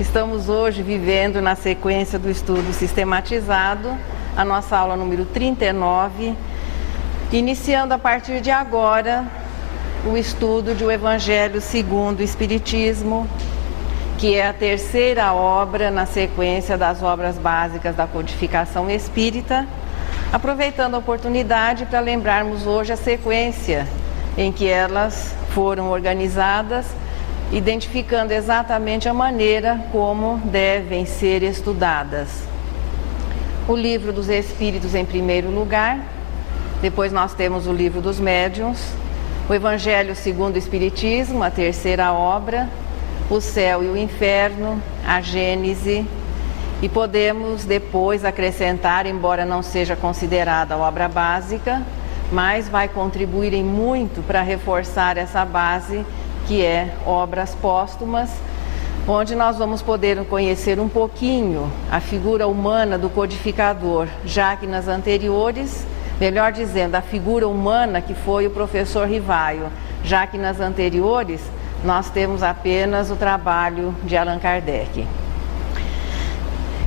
Estamos hoje vivendo na sequência do estudo sistematizado, a nossa aula número 39, iniciando a partir de agora o estudo de O Evangelho segundo o Espiritismo, que é a terceira obra na sequência das obras básicas da codificação espírita, aproveitando a oportunidade para lembrarmos hoje a sequência em que elas foram organizadas, identificando exatamente a maneira como devem ser estudadas. O Livro dos Espíritos em primeiro lugar, depois nós temos o Livro dos Médiuns, o Evangelho segundo o Espiritismo, a terceira obra, o Céu e o Inferno, a Gênese, e podemos depois acrescentar, embora não seja considerada a obra básica, mas vai contribuir em muito para reforçar essa base, que é obras póstumas, onde nós vamos poder conhecer um pouquinho a figura humana do codificador, já que nas anteriores, melhor dizendo, a figura humana que foi o professor Rivaio, já que nas anteriores nós temos apenas o trabalho de Allan Kardec.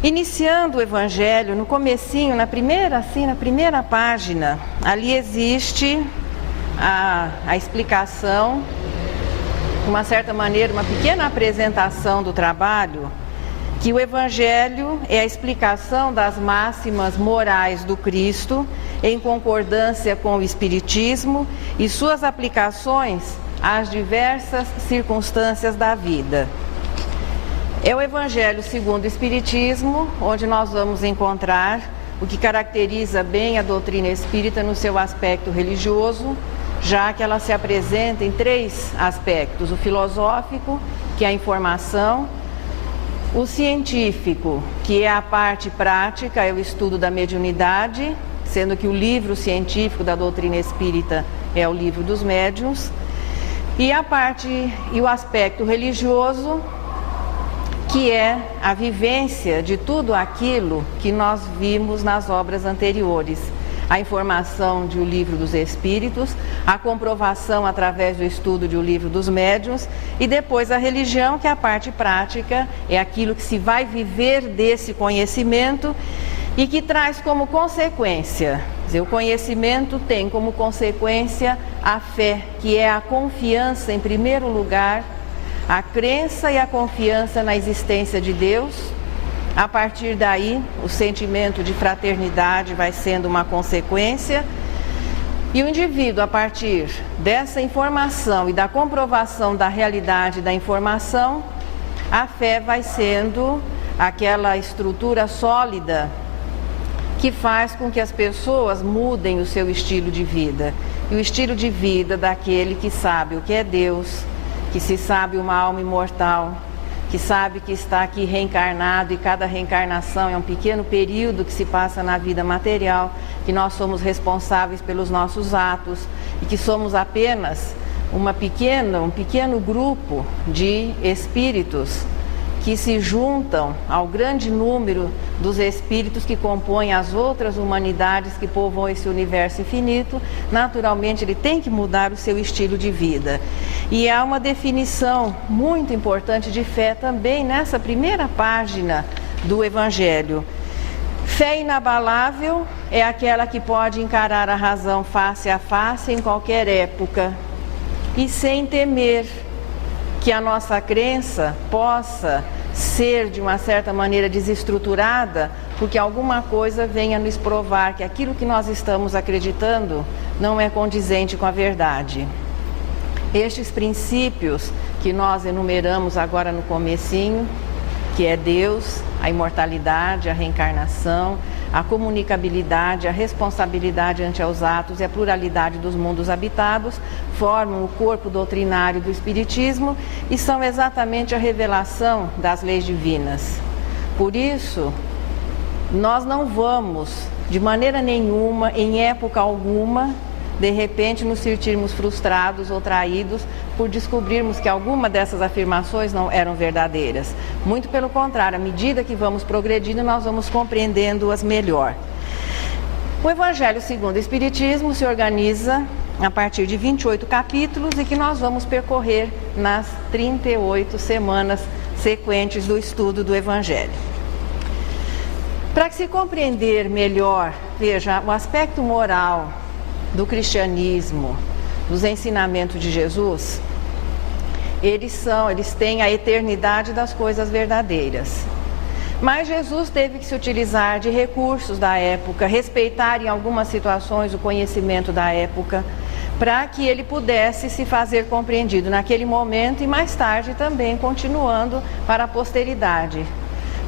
Iniciando o Evangelho, no comecinho, na primeira página, ali existe a explicação, de uma certa maneira, uma pequena apresentação do trabalho, que o Evangelho é a explicação das máximas morais do Cristo, em concordância com o Espiritismo e suas aplicações às diversas circunstâncias da vida. É o Evangelho segundo o Espiritismo, onde nós vamos encontrar o que caracteriza bem a doutrina espírita no seu aspecto religioso, já que ela se apresenta em três aspectos: o filosófico, que é a informação, o científico, que é a parte prática, é o estudo da mediunidade, sendo que o livro científico da doutrina espírita é o Livro dos Médiuns, e o aspecto religioso, que é a vivência de tudo aquilo que nós vimos nas obras anteriores. A informação de O Livro dos Espíritos, a comprovação através do estudo de O Livro dos Médiuns e depois a religião, que é a parte prática, é aquilo que se vai viver desse conhecimento e que traz como consequência, quer dizer, o conhecimento tem como consequência a fé, que é a confiança em primeiro lugar, a crença e a confiança na existência de Deus. A partir daí, o sentimento de fraternidade vai sendo uma consequência, e o indivíduo, a partir dessa informação e da comprovação da realidade da informação, a fé vai sendo aquela estrutura sólida que faz com que as pessoas mudem o seu estilo de vida. E o estilo de vida daquele que sabe o que é Deus, que se sabe uma alma imortal, que sabe que está aqui reencarnado e cada reencarnação é um pequeno período que se passa na vida material, que nós somos responsáveis pelos nossos atos e que somos apenas um pequeno grupo de espíritos que se juntam ao grande número dos espíritos que compõem as outras humanidades que povoam esse universo infinito. Naturalmente, ele tem que mudar o seu estilo de vida. E há uma definição muito importante de fé também nessa primeira página do Evangelho. Fé inabalável é aquela que pode encarar a razão face a face em qualquer época e sem temer que a nossa crença possa ser de uma certa maneira desestruturada, porque alguma coisa venha nos provar que aquilo que nós estamos acreditando não é condizente com a verdade. Estes princípios que nós enumeramos agora no comecinho, que é Deus, a imortalidade, a reencarnação, a comunicabilidade, a responsabilidade ante aos atos e a pluralidade dos mundos habitados, formam o corpo doutrinário do Espiritismo e são exatamente a revelação das leis divinas. Por isso, nós não vamos, de maneira nenhuma, em época alguma, de repente nos sentirmos frustrados ou traídos por descobrirmos que alguma dessas afirmações não eram verdadeiras. Muito pelo contrário, à medida que vamos progredindo, nós vamos compreendendo-as melhor. O Evangelho segundo o Espiritismo se organiza a partir de 28 capítulos e que nós vamos percorrer nas 38 semanas sequentes do estudo do Evangelho. Para que se compreender melhor, veja, o aspecto moral do cristianismo, dos ensinamentos de Jesus, eles têm a eternidade das coisas verdadeiras. Mas Jesus teve que se utilizar de recursos da época, respeitar em algumas situações o conhecimento da época, para que ele pudesse se fazer compreendido naquele momento e mais tarde também continuando para a posteridade.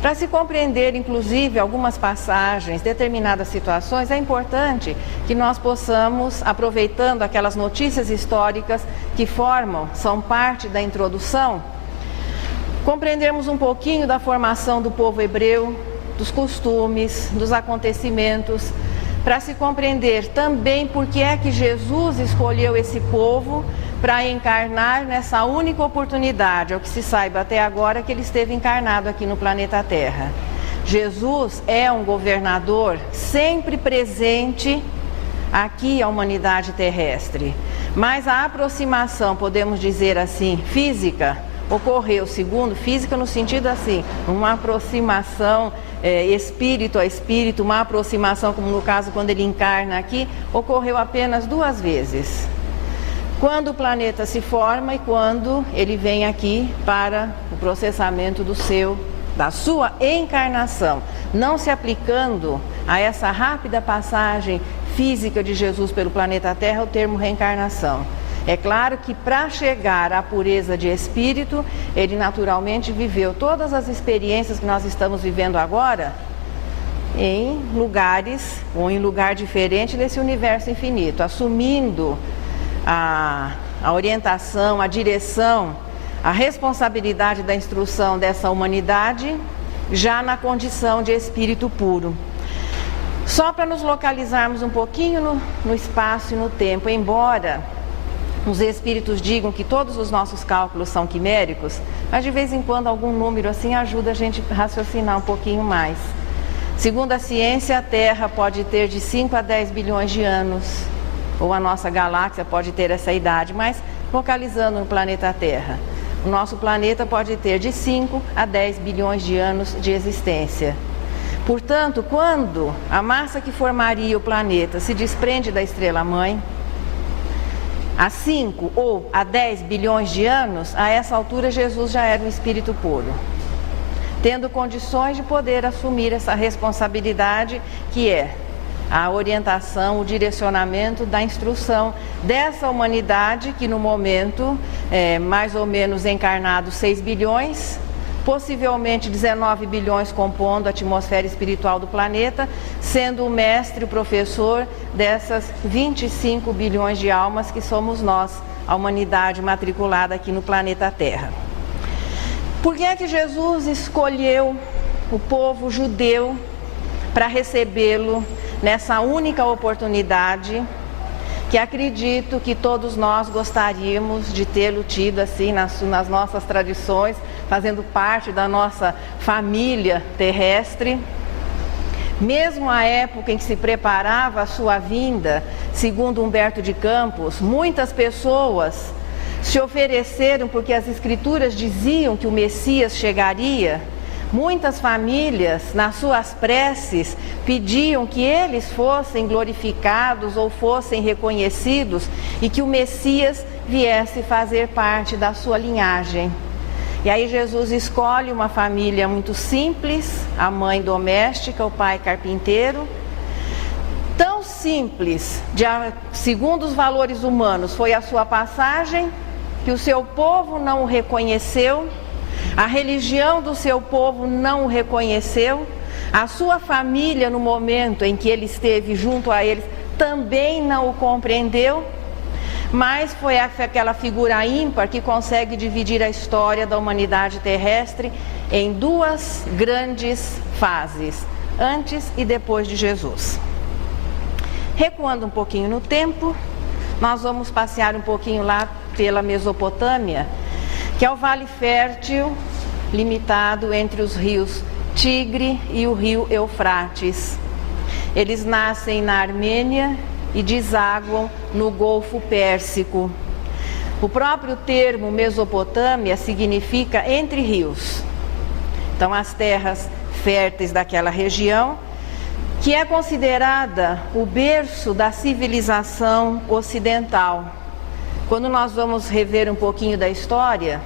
Para se compreender, inclusive, algumas passagens, determinadas situações, é importante que nós possamos, aproveitando aquelas notícias históricas que são parte da introdução, compreendermos um pouquinho da formação do povo hebreu, dos costumes, dos acontecimentos, para se compreender também por que é que Jesus escolheu esse povo para encarnar nessa única oportunidade, ao que se saiba até agora que ele esteve encarnado aqui no planeta Terra. Jesus é um governador sempre presente aqui à humanidade terrestre, mas a aproximação, podemos dizer assim, física, ocorreu, segundo física no sentido assim, uma aproximação espírito a espírito, uma aproximação, como no caso quando ele encarna aqui, ocorreu apenas 2 vezes. Quando o planeta se forma e quando ele vem aqui para o processamento da sua encarnação, não se aplicando a essa rápida passagem física de Jesus pelo planeta Terra o termo reencarnação. É claro que para chegar à pureza de espírito, ele naturalmente viveu todas as experiências que nós estamos vivendo agora em lugares ou em lugar diferente desse universo infinito, assumindo a orientação, a direção, a responsabilidade da instrução dessa humanidade já na condição de espírito puro. Só para nos localizarmos um pouquinho no espaço e no tempo, embora os espíritos digam que todos os nossos cálculos são quiméricos, mas de vez em quando algum número assim ajuda a gente a raciocinar um pouquinho mais. Segundo a ciência, a Terra pode ter de 5 a 10 bilhões de anos, ou a nossa galáxia pode ter essa idade, mas localizando no planeta Terra, o nosso planeta pode ter de 5 a 10 bilhões de anos de existência. Portanto, quando a massa que formaria o planeta se desprende da estrela-mãe, há 5 ou a 10 bilhões de anos, a essa altura Jesus já era um espírito puro, tendo condições de poder assumir essa responsabilidade que é a orientação, o direcionamento da instrução dessa humanidade que no momento é mais ou menos encarnado 6 bilhões, possivelmente 19 bilhões compondo a atmosfera espiritual do planeta, sendo o mestre, o professor dessas 25 bilhões de almas que somos nós, a humanidade matriculada aqui no planeta Terra. Por que é que Jesus escolheu o povo judeu para recebê-lo nessa única oportunidade, que acredito que todos nós gostaríamos de tê-lo tido assim nas nossas tradições, fazendo parte da nossa família terrestre? Mesmo a época em que se preparava a sua vinda, segundo Humberto de Campos, muitas pessoas se ofereceram porque as escrituras diziam que o Messias chegaria. Muitas famílias, nas suas preces, pediam que eles fossem glorificados ou fossem reconhecidos e que o Messias viesse fazer parte da sua linhagem. E aí Jesus escolhe uma família muito simples, a mãe doméstica, o pai carpinteiro. Tão simples, segundo os valores humanos, foi a sua passagem, que o seu povo não o reconheceu. A religião do seu povo não o reconheceu, a sua família, no momento em que ele esteve junto a eles, também não o compreendeu, mas foi aquela figura ímpar que consegue dividir a história da humanidade terrestre em 2 grandes fases, antes e depois de Jesus. Recuando um pouquinho no tempo, nós vamos passear um pouquinho lá pela Mesopotâmia, que é o vale fértil limitado entre os rios Tigre e o rio Eufrates. Eles nascem na Armênia e desaguam no Golfo Pérsico. O próprio termo Mesopotâmia significa entre rios. Então, as terras férteis daquela região, que é considerada o berço da civilização ocidental. Quando nós vamos rever um pouquinho da história,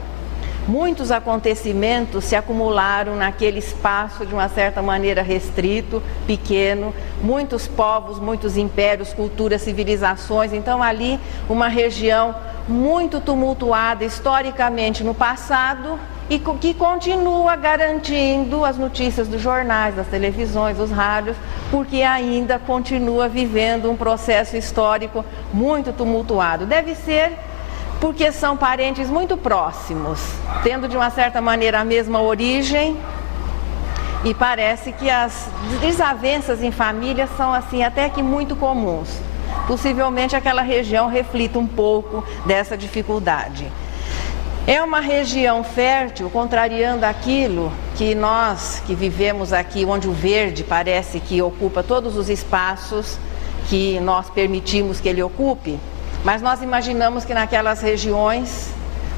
muitos acontecimentos se acumularam naquele espaço de uma certa maneira restrito, pequeno, muitos povos, muitos impérios, culturas, civilizações. Então, ali, uma região muito tumultuada historicamente no passado e que continua garantindo as notícias dos jornais, das televisões, dos rádios, porque ainda continua vivendo um processo histórico muito tumultuado. Deve ser porque são parentes muito próximos, tendo de uma certa maneira a mesma origem, e parece que as desavenças em família são assim até que muito comuns. Possivelmente aquela região reflita um pouco dessa dificuldade. É uma região fértil, contrariando aquilo que nós que vivemos aqui, onde o verde parece que ocupa todos os espaços que nós permitimos que ele ocupe, mas nós imaginamos que naquelas regiões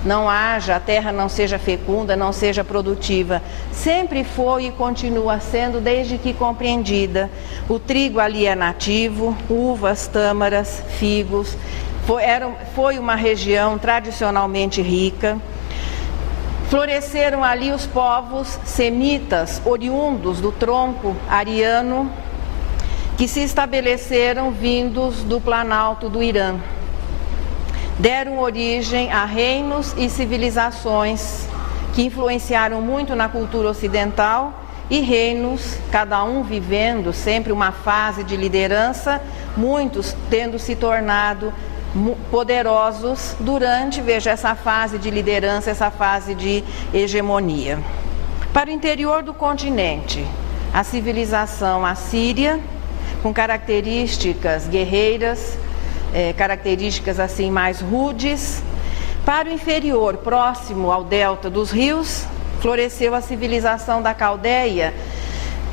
não haja, a terra não seja fecunda, não seja produtiva. Sempre foi e continua sendo, desde que compreendida. O trigo ali é nativo, uvas, tâmaras, figos. Foi uma região tradicionalmente rica. Floresceram ali os povos semitas, oriundos do tronco ariano, que se estabeleceram vindos do Planalto do Irã. Deram origem a reinos e civilizações que influenciaram muito na cultura ocidental, e reinos, cada um vivendo sempre uma fase de liderança, muitos tendo se tornado poderosos durante, veja, essa fase de liderança, essa fase de hegemonia. Para o interior do continente, a civilização assíria, com características guerreiras, características assim mais rudes. Para o inferior, próximo ao delta dos rios, floresceu a civilização da Caldeia,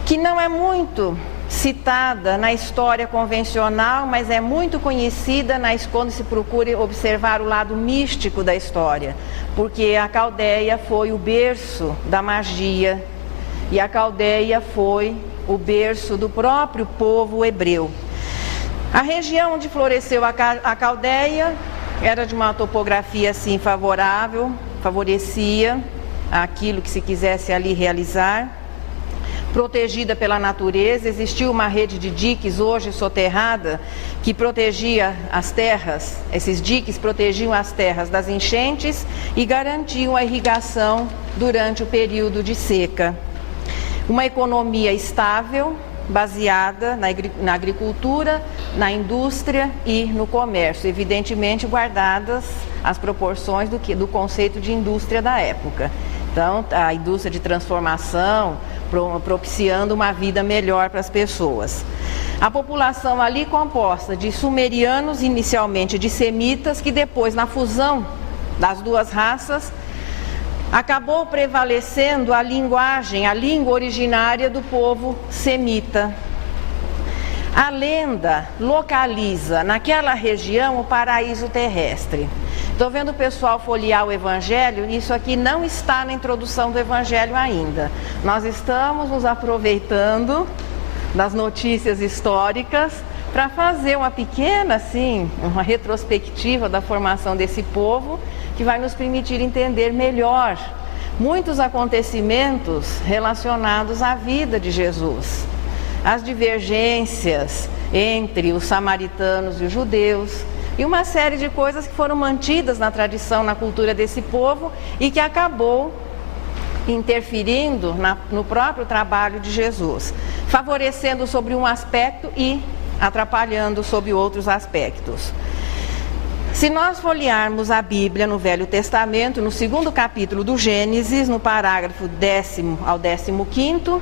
que não é muito citada na história convencional, mas é muito conhecida quando se procura observar o lado místico da história, porque a Caldeia foi o berço da magia, e a Caldeia foi o berço do próprio povo hebreu. A região onde floresceu a Caldeia era de uma topografia assim favorável, favorecia aquilo que se quisesse ali realizar. Protegida pela natureza, existia uma rede de diques hoje soterrada que protegia as terras. Esses diques protegiam as terras das enchentes e garantiam a irrigação durante o período de seca. Uma economia estável, baseada na agricultura, na indústria e no comércio, evidentemente guardadas as proporções do conceito de indústria da época. Então, a indústria de transformação, propiciando uma vida melhor para as pessoas. A população ali composta de sumerianos, inicialmente de semitas, que depois, na fusão das duas raças, acabou prevalecendo a língua originária do povo semita. A lenda localiza naquela região o paraíso terrestre. Estou vendo o pessoal folhear o Evangelho, isso aqui não está na introdução do Evangelho ainda. Nós estamos nos aproveitando das notícias históricas para fazer uma pequena, assim, uma retrospectiva da formação desse povo, que vai nos permitir entender melhor muitos acontecimentos relacionados à vida de Jesus. As divergências entre os samaritanos e os judeus, e uma série de coisas que foram mantidas na tradição, na cultura desse povo, e que acabou interferindo no próprio trabalho de Jesus, favorecendo sobre um aspecto e atrapalhando sobre outros aspectos. Se nós folhearmos a Bíblia no Velho Testamento, no 2º capítulo do Gênesis, no parágrafo 10º ao 15º,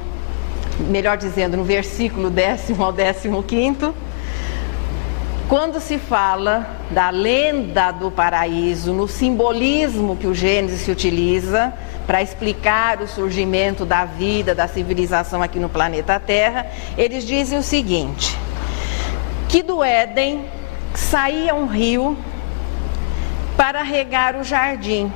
melhor dizendo, no versículo 10º ao 15º, quando se fala da lenda do paraíso, no simbolismo que o Gênesis se utiliza para explicar o surgimento da vida, da civilização aqui no planeta Terra, eles dizem o seguinte: que do Éden saía um rio para regar o jardim,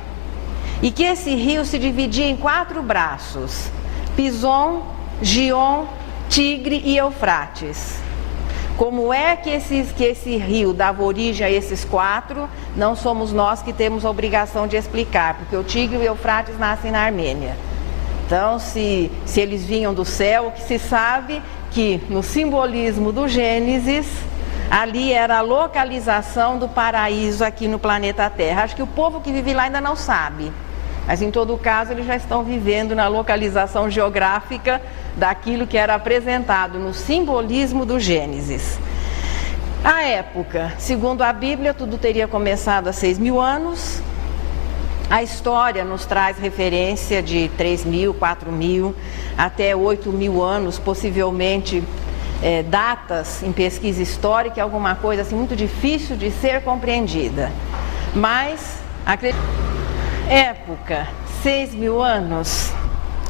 e que esse rio se dividia em 4 braços. Pison, Gion, Tigre e Eufrates. Como é que esse rio dava origem a esses quatro, não somos nós que temos a obrigação de explicar, porque o Tigre e o Eufrates nascem na Armênia. Então, se eles vinham do céu, o que se sabe que no simbolismo do Gênesis, ali era a localização do paraíso aqui no planeta Terra. Acho que o povo que vive lá ainda não sabe, mas em todo caso eles já estão vivendo na localização geográfica daquilo que era apresentado no simbolismo do Gênesis. A época, segundo a Bíblia, tudo teria começado há 6.000 anos. A história nos traz referência de 3.000, 4.000, até 8.000 anos, possivelmente datas em pesquisa histórica, alguma coisa assim muito difícil de ser compreendida. Mas, época, 6.000 anos,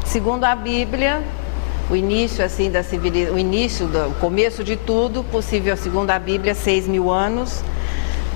segundo a Bíblia, o início assim da civilização, o começo de tudo, possível segundo a Bíblia, 6.000 anos.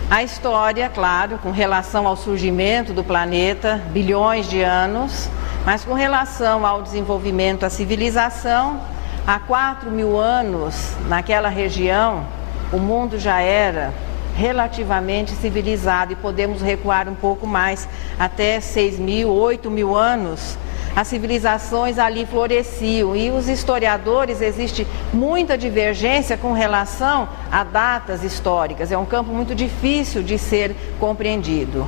A história, claro, com relação ao surgimento do planeta, bilhões de anos, mas com relação ao desenvolvimento, à civilização, há 4.000 anos, naquela região, o mundo já era relativamente civilizado e podemos recuar um pouco mais, até 6.000, 8.000 anos, as civilizações ali floresciam e os historiadores, existe muita divergência com relação a datas históricas, é um campo muito difícil de ser compreendido.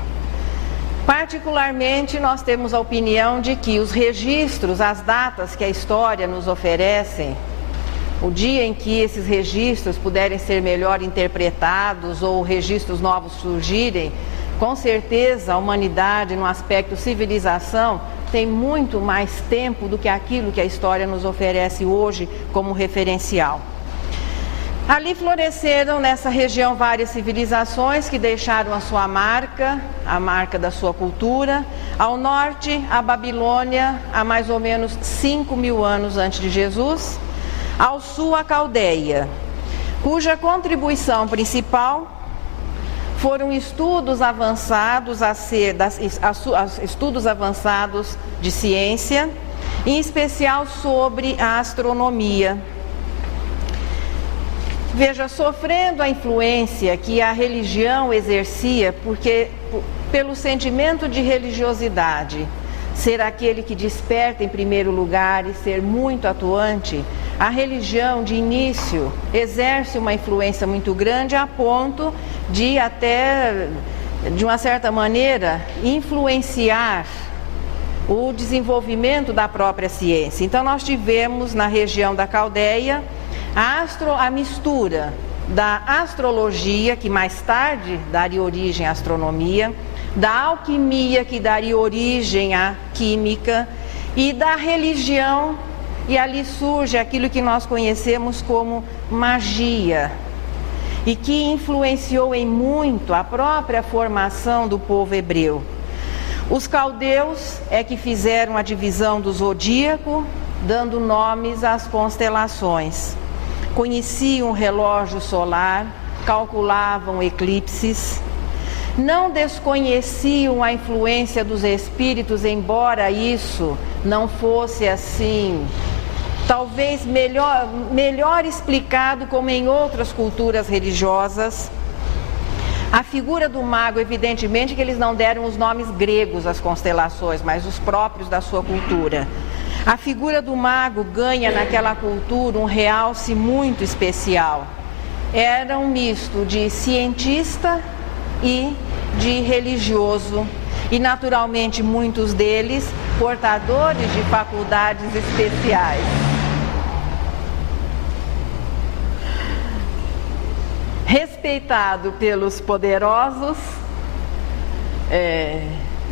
Particularmente, nós temos a opinião de que os registros, as datas que a história nos oferece, o dia em que esses registros puderem ser melhor interpretados ou registros novos surgirem, com certeza a humanidade, no aspecto civilização, tem muito mais tempo do que aquilo que a história nos oferece hoje como referencial. Ali floresceram nessa região várias civilizações que deixaram a sua marca, a marca da sua cultura. Ao norte, a Babilônia, há mais ou menos 5.000 anos antes de Jesus. Ao sul, a Caldeia, cuja contribuição principal foram estudos avançados estudos avançados de ciência, em especial sobre a astronomia. Veja, sofrendo a influência que a religião exercia, pelo sentimento de religiosidade, ser aquele que desperta em primeiro lugar e ser muito atuante, a religião de início exerce uma influência muito grande a ponto de até, de uma certa maneira, influenciar o desenvolvimento da própria ciência. Então nós tivemos na região da Caldeia a mistura da astrologia, que mais tarde daria origem à astronomia, da alquimia, que daria origem à química, e da religião, e ali surge aquilo que nós conhecemos como magia, e que influenciou em muito a própria formação do povo hebreu. Os caldeus é que fizeram a divisão do zodíaco, dando nomes às constelações. Conheciam o relógio solar, calculavam eclipses, não desconheciam a influência dos espíritos, embora isso não fosse assim, talvez melhor explicado como em outras culturas religiosas. A figura do mago, evidentemente que eles não deram os nomes gregos às constelações, mas os próprios da sua cultura. A figura do mago ganha naquela cultura um realce muito especial. Era um misto de cientista e de religioso, e naturalmente muitos deles portadores de faculdades especiais. Respeitado pelos poderosos,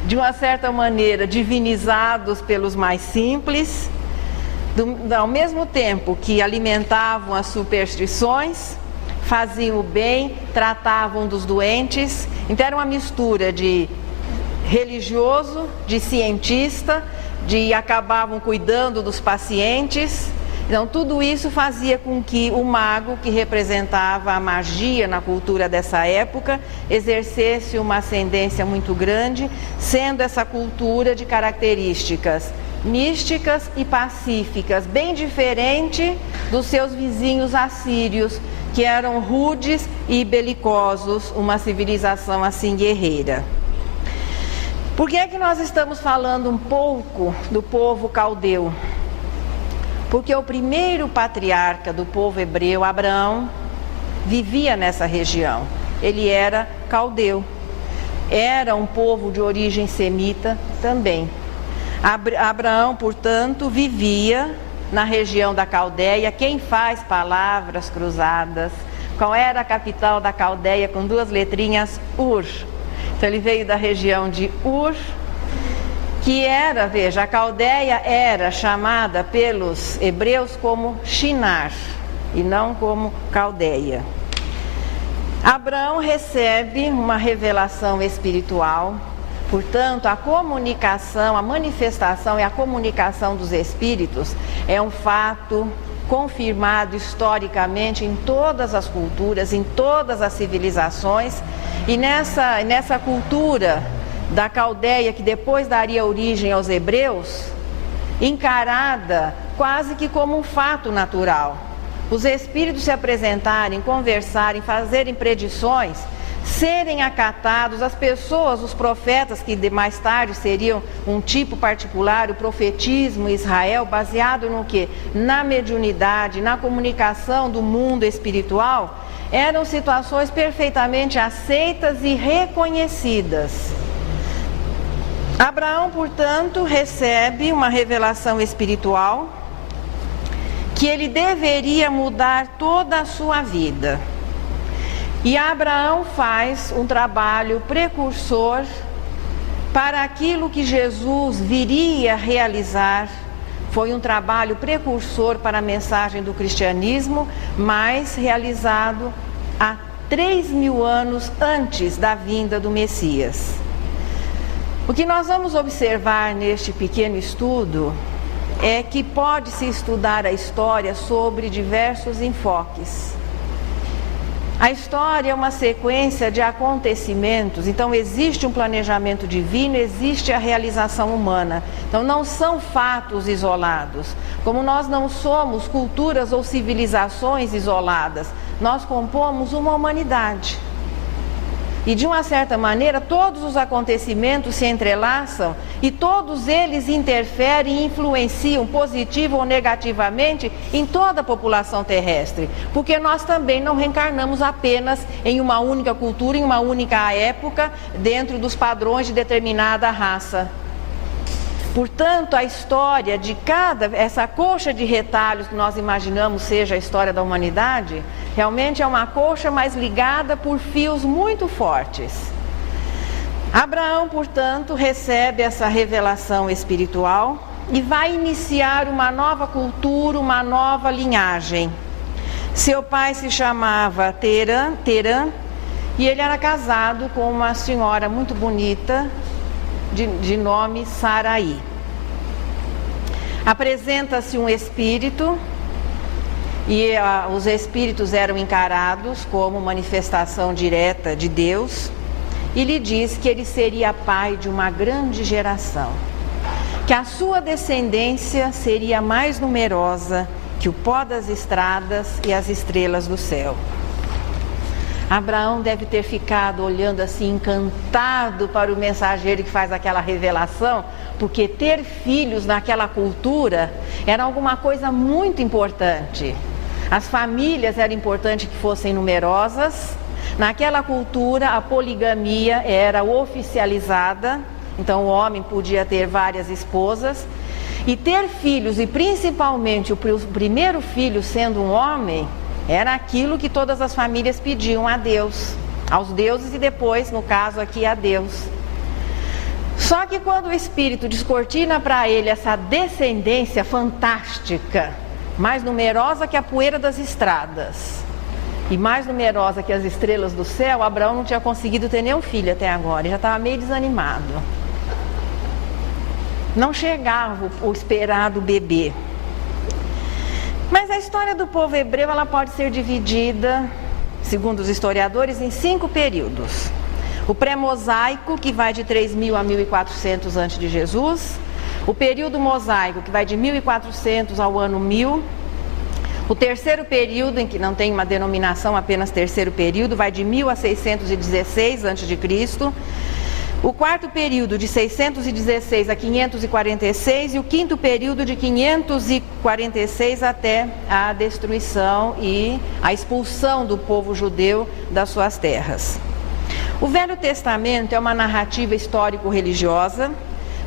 de uma certa maneira divinizados pelos mais simples, ao mesmo tempo que alimentavam as superstições, faziam o bem, tratavam dos doentes. Então era uma mistura de religioso, de cientista, acabavam cuidando dos pacientes. Então tudo isso fazia com que o mago, que representava a magia na cultura dessa época, exercesse uma ascendência muito grande, sendo essa cultura de características místicas e pacíficas, bem diferente dos seus vizinhos assírios, que eram rudes e belicosos, uma civilização assim guerreira. Por que é que nós estamos falando um pouco do povo caldeu? Porque o primeiro patriarca do povo hebreu, Abraão, vivia nessa região. Ele era caldeu. Era um povo de origem semita também. Abraão, portanto, vivia na região da Caldeia. Quem faz palavras cruzadas? Qual era a capital da Caldeia com duas letrinhas? Ur. Então ele veio da região de Ur, que era, veja, a Caldeia era chamada pelos hebreus como Shinar e não como Caldeia. Abraão recebe uma revelação espiritual, portanto, a comunicação, a manifestação e a comunicação dos espíritos é um fato confirmado historicamente em todas as culturas, em todas as civilizações, e nessa cultura da Caldeia, que depois daria origem aos hebreus, encarada quase que como um fato natural. Os espíritos se apresentarem, conversarem, fazerem predições, serem acatados, as pessoas, os profetas, que mais tarde seriam um tipo particular, o profetismo em Israel, baseado no quê? Na mediunidade, na comunicação do mundo espiritual, eram situações perfeitamente aceitas e reconhecidas. Abraão, portanto, recebe uma revelação espiritual que ele deveria mudar toda a sua vida. E Abraão faz um trabalho precursor para aquilo que Jesus viria realizar. Foi um trabalho precursor para a mensagem do cristianismo, mas realizado há 3.000 anos antes da vinda do Messias. O que nós vamos observar neste pequeno estudo é que pode-se estudar a história sobre diversos enfoques. A história é uma sequência de acontecimentos, então existe um planejamento divino, existe a realização humana. Então não são fatos isolados. Como nós não somos culturas ou civilizações isoladas, nós compomos uma humanidade. E de uma certa maneira, todos os acontecimentos se entrelaçam e todos eles interferem e influenciam positivo ou negativamente em toda a população terrestre. Porque nós também não reencarnamos apenas em uma única cultura, em uma única época, dentro dos padrões de determinada raça. Portanto, a história de essa colcha de retalhos que nós imaginamos seja a história da humanidade, realmente é uma colcha mais ligada por fios muito fortes. Abraão, portanto, recebe essa revelação espiritual e vai iniciar uma nova cultura, uma nova linhagem. Seu pai se chamava Terã, e ele era casado com uma senhora muito bonita, de nome Sarai. Apresenta-se um espírito e os espíritos eram encarados como manifestação direta de Deus e lhe diz que ele seria pai de uma grande geração, que a sua descendência seria mais numerosa que o pó das estradas e as estrelas do céu. Abraão deve ter ficado olhando assim, encantado para o mensageiro que faz aquela revelação, porque ter filhos naquela cultura era alguma coisa muito importante. As famílias era importante que fossem numerosas. Naquela cultura, a poligamia era oficializada, então o homem podia ter várias esposas. E ter filhos, e principalmente o primeiro filho sendo um homem, era aquilo que todas as famílias pediam a Deus, aos deuses e depois, no caso aqui, a Deus. Só que quando o Espírito descortina para ele essa descendência fantástica, mais numerosa que a poeira das estradas e mais numerosa que as estrelas do céu, Abraão não tinha conseguido ter nenhum filho até agora, ele já estava meio desanimado. Não chegava o esperado bebê. Mas a história do povo hebreu, ela pode ser dividida, segundo os historiadores, em 5 períodos. O pré-mosaico, que vai de 3.000 a 1.400 a.C., O período mosaico, que vai de 1400 ao ano 1000. O terceiro período, em que não tem uma denominação, apenas terceiro período, vai de 1000 a 616 a.C. O quarto período, de 616 a 546, e o quinto período, de 546 até a destruição e a expulsão do povo judeu das suas terras. O Velho Testamento é uma narrativa histórico-religiosa.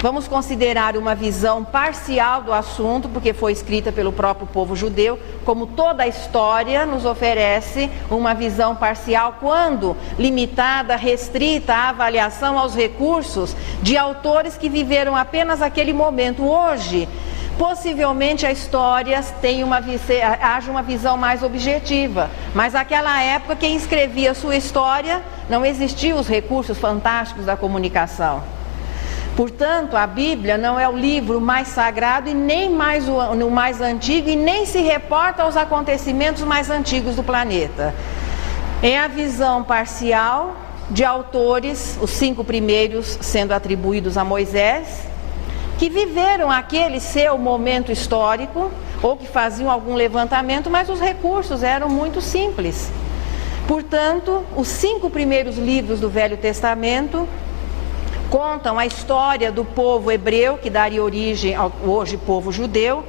Vamos considerar uma visão parcial do assunto, porque foi escrita pelo próprio povo judeu, como toda a história nos oferece uma visão parcial, quando limitada, restrita à avaliação aos recursos de autores que viveram apenas aquele momento. Hoje, possivelmente a história haja uma visão mais objetiva, mas naquela época quem escrevia sua história não existiam os recursos fantásticos da comunicação. Portanto, a Bíblia não é o livro mais sagrado e nem o mais antigo, e nem se reporta aos acontecimentos mais antigos do planeta. É a visão parcial de autores, os 5 primeiros sendo atribuídos a Moisés, que viveram aquele seu momento histórico, ou que faziam algum levantamento, mas os recursos eram muito simples. Portanto, os 5 primeiros livros do Velho Testamento contam a história do povo hebreu, que daria origem ao hoje povo judeu.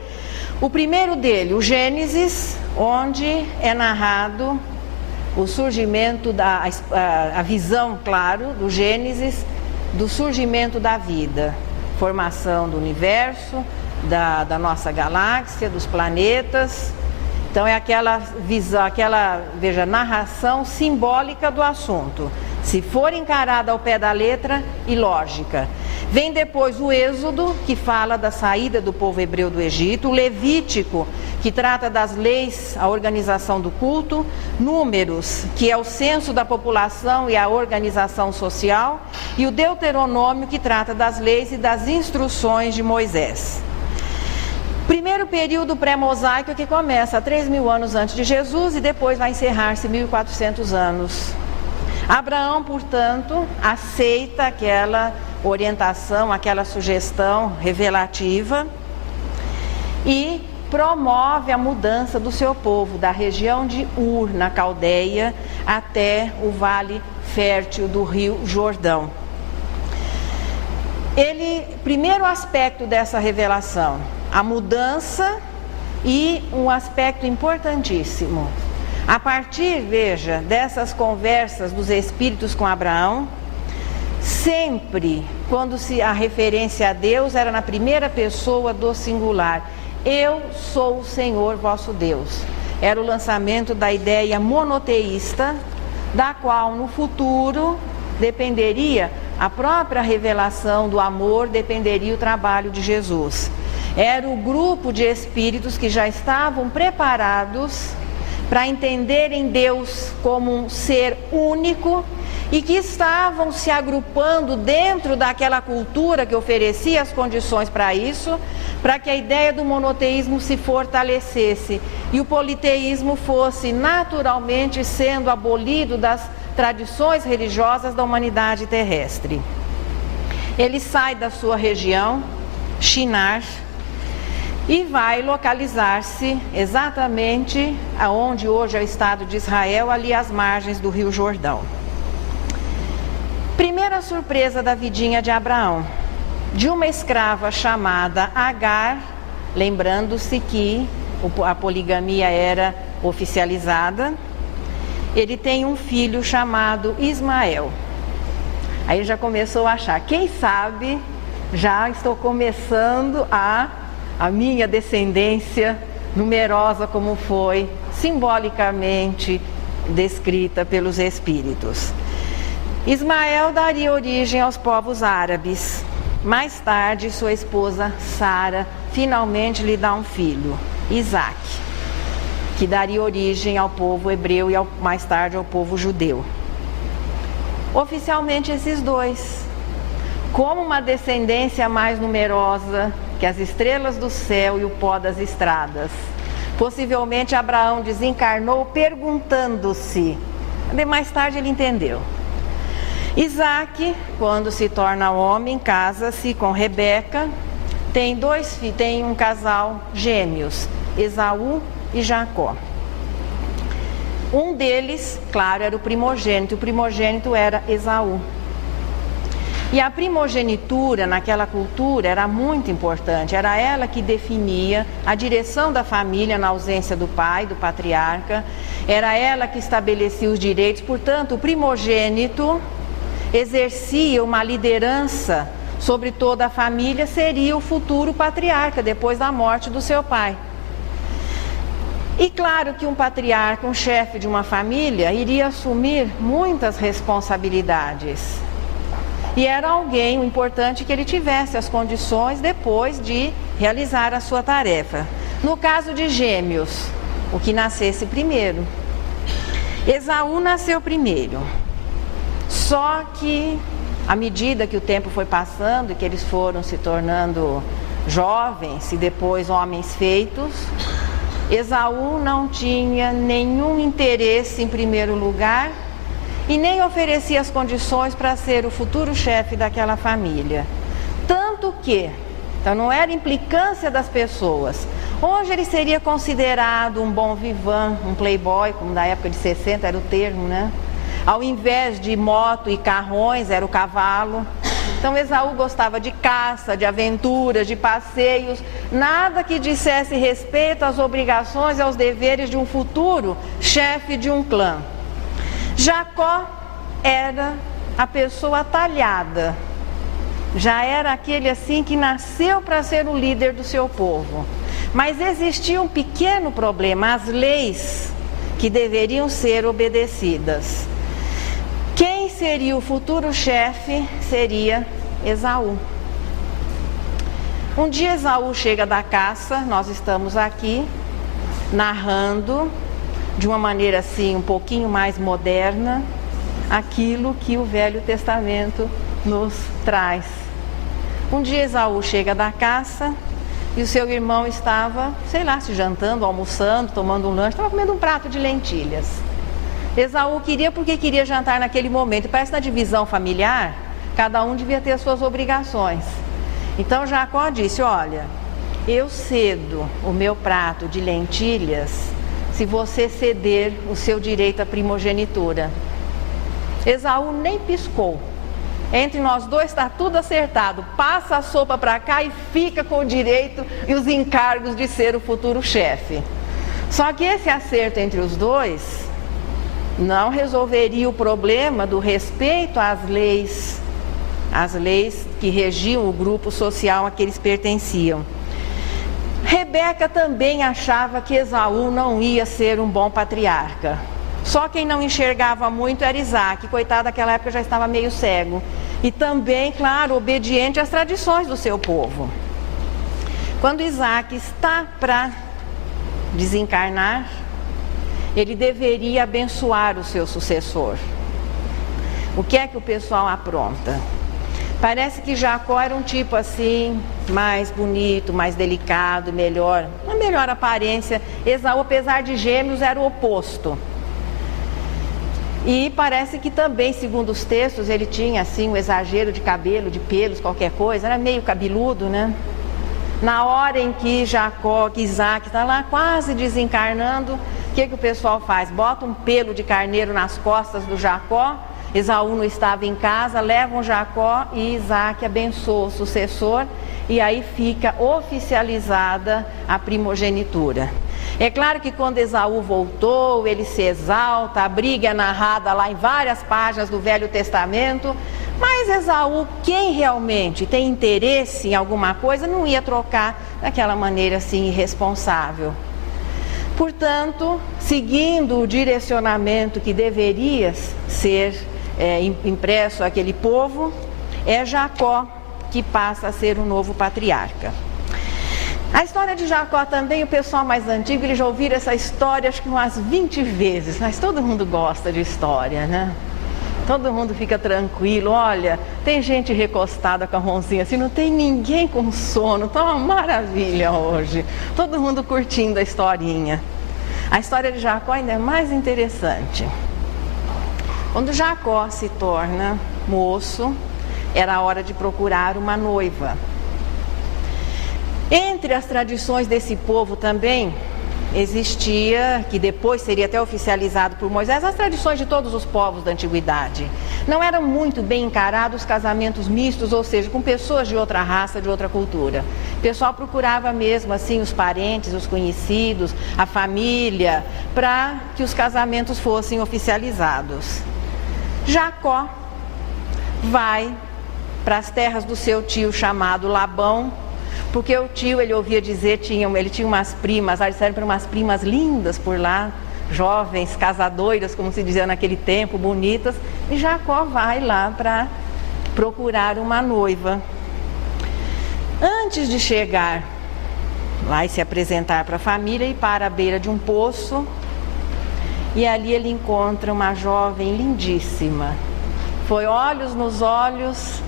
O primeiro dele, o Gênesis, onde é narrado o surgimento, a visão, claro, do Gênesis, do surgimento da vida, formação do universo, da nossa galáxia, dos planetas. Então é aquela visão, narração simbólica do assunto, se for encarada ao pé da letra e lógica. Vem depois o Êxodo, que fala da saída do povo hebreu do Egito, o Levítico, que trata das leis, a organização do culto, Números, que é o censo da população e a organização social, e o Deuteronômio, que trata das leis e das instruções de Moisés. Primeiro período pré-mosaico, que começa 3.000 anos antes de Jesus e depois vai encerrar-se 1.400 anos. Abraão, portanto, aceita aquela orientação, aquela sugestão revelativa e promove a mudança do seu povo, da região de Ur, na Caldeia, até o vale fértil do rio Jordão. Primeiro aspecto dessa revelação, a mudança, e um aspecto importantíssimo. A partir, veja, dessas conversas dos Espíritos com Abraão, sempre, quando a referência a Deus era na primeira pessoa do singular. Eu sou o Senhor vosso Deus. Era o lançamento da ideia monoteísta, da qual no futuro dependeria a própria revelação do amor, dependeria o trabalho de Jesus. Era o grupo de espíritos que já estavam preparados para entenderem Deus como um ser único e que estavam se agrupando dentro daquela cultura que oferecia as condições para isso, para que a ideia do monoteísmo se fortalecesse e o politeísmo fosse naturalmente sendo abolido das tradições religiosas da humanidade terrestre. Ele sai da sua região, Shinar, e vai localizar-se exatamente aonde hoje é o Estado de Israel, ali às margens do Rio Jordão. Primeira surpresa da vidinha de Abraão, de uma escrava chamada Agar, lembrando-se que a poligamia era oficializada, ele tem um filho chamado Ismael. Aí já começou a achar, quem sabe já estou começando a minha descendência numerosa, como foi simbolicamente descrita pelos Espíritos. Ismael daria origem aos povos árabes. Mais tarde, sua esposa Sara finalmente lhe dá um filho, Isaac, que daria origem ao povo hebreu e mais tarde ao povo judeu. Oficialmente esses dois, como uma descendência mais numerosa que as estrelas do céu e o pó das estradas. Possivelmente Abraão desencarnou perguntando-se, mais tarde ele entendeu. Isaac, quando se torna homem, casa-se com Rebeca, tem um casal gêmeos, Esaú e Jacó. Um deles, claro, era o primogênito era Esaú. E a primogenitura naquela cultura era muito importante, era ela que definia a direção da família na ausência do pai, do patriarca, era ela que estabelecia os direitos, portanto, o primogênito exercia uma liderança sobre toda a família, seria o futuro patriarca depois da morte do seu pai. E claro que um patriarca, um chefe de uma família, iria assumir muitas responsabilidades. E era alguém, o importante, que ele tivesse as condições depois de realizar a sua tarefa. No caso de gêmeos, o que nascesse primeiro. Esaú nasceu primeiro. Só que, à medida que o tempo foi passando e que eles foram se tornando jovens e depois homens feitos, Esaú não tinha nenhum interesse em primeiro lugar e nem oferecia as condições para ser o futuro chefe daquela família. Tanto que, então não era implicância das pessoas. Hoje ele seria considerado um bom vivant, um playboy, como na época de 60 era o termo, né? Ao invés de moto e carrões, era o cavalo. Então Esaú gostava de caça, de aventuras, de passeios, nada que dissesse respeito às obrigações e aos deveres de um futuro chefe de um clã. Jacó era a pessoa talhada, já era aquele assim que nasceu para ser o líder do seu povo. Mas existia um pequeno problema, as leis que deveriam ser obedecidas. Quem seria o futuro chefe seria Esaú. Um dia Esaú chega da caça, nós estamos aqui narrando de uma maneira assim um pouquinho mais moderna aquilo que o Velho Testamento nos traz. Um dia Esaú chega da caça e o seu irmão estava, sei lá, se jantando, almoçando, tomando um lanche, estava comendo um prato de lentilhas. Esaú queria porque queria jantar naquele momento. Parece na divisão familiar, cada um devia ter as suas obrigações. Então Jacó disse, olha, eu cedo o meu prato de lentilhas se você ceder o seu direito à primogenitura. Esaú nem piscou. Entre nós dois está tudo acertado. Passa a sopa para cá e fica com o direito e os encargos de ser o futuro chefe. Só que esse acerto entre os dois não resolveria o problema do respeito às leis que regiam o grupo social a que eles pertenciam. Rebeca também achava que Esaú não ia ser um bom patriarca. Só quem não enxergava muito era Isaac, coitado, naquela época já estava meio cego. E também, claro, obediente às tradições do seu povo. Quando Isaac está para desencarnar, ele deveria abençoar o seu sucessor. O que é que o pessoal apronta? Parece que Jacó era um tipo assim, mais bonito, mais delicado, melhor, uma melhor aparência. Esaú, apesar de gêmeos, era o oposto. E parece que também, segundo os textos, ele tinha assim um exagero de cabelo, de pelos, qualquer coisa, era meio cabeludo, né? Na hora em que Isaac está lá quase desencarnando, o que o pessoal faz? Bota um pelo de carneiro nas costas do Jacó. Esaú não estava em casa, levam Jacó e Isaac abençoa o sucessor e aí fica oficializada a primogenitura. É claro que quando Esaú voltou, ele se exalta, a briga é narrada lá em várias páginas do Velho Testamento, mas Esaú, quem realmente tem interesse em alguma coisa, não ia trocar daquela maneira assim irresponsável. Portanto, seguindo o direcionamento que deveria ser impresso àquele povo, é Jacó que passa a ser o novo patriarca. A história de Jacó também, o pessoal mais antigo, eles já ouviram essa história acho que umas 20 vezes, mas todo mundo gosta de história, né? Todo mundo fica tranquilo, olha, tem gente recostada com a mãozinha assim, não tem ninguém com sono, tá uma maravilha hoje. Todo mundo curtindo a historinha. A história de Jacó ainda é mais interessante. Quando Jacó se torna moço, era a hora de procurar uma noiva. Entre as tradições desse povo também existia, que depois seria até oficializado por Moisés, as tradições de todos os povos da antiguidade. Não eram muito bem encarados os casamentos mistos, ou seja, com pessoas de outra raça, de outra cultura. O pessoal procurava mesmo assim os parentes, os conhecidos, a família, para que os casamentos fossem oficializados. Jacó vai para as terras do seu tio chamado Labão, porque o tio, ele ouvia dizer, ele tinha umas primas, disseram para umas primas lindas por lá, jovens, casadoiras, como se dizia naquele tempo, bonitas, e Jacó vai lá para procurar uma noiva. Antes de chegar lá e se apresentar para a família, e para a beira de um poço, e ali ele encontra uma jovem lindíssima. Foi olhos nos olhos,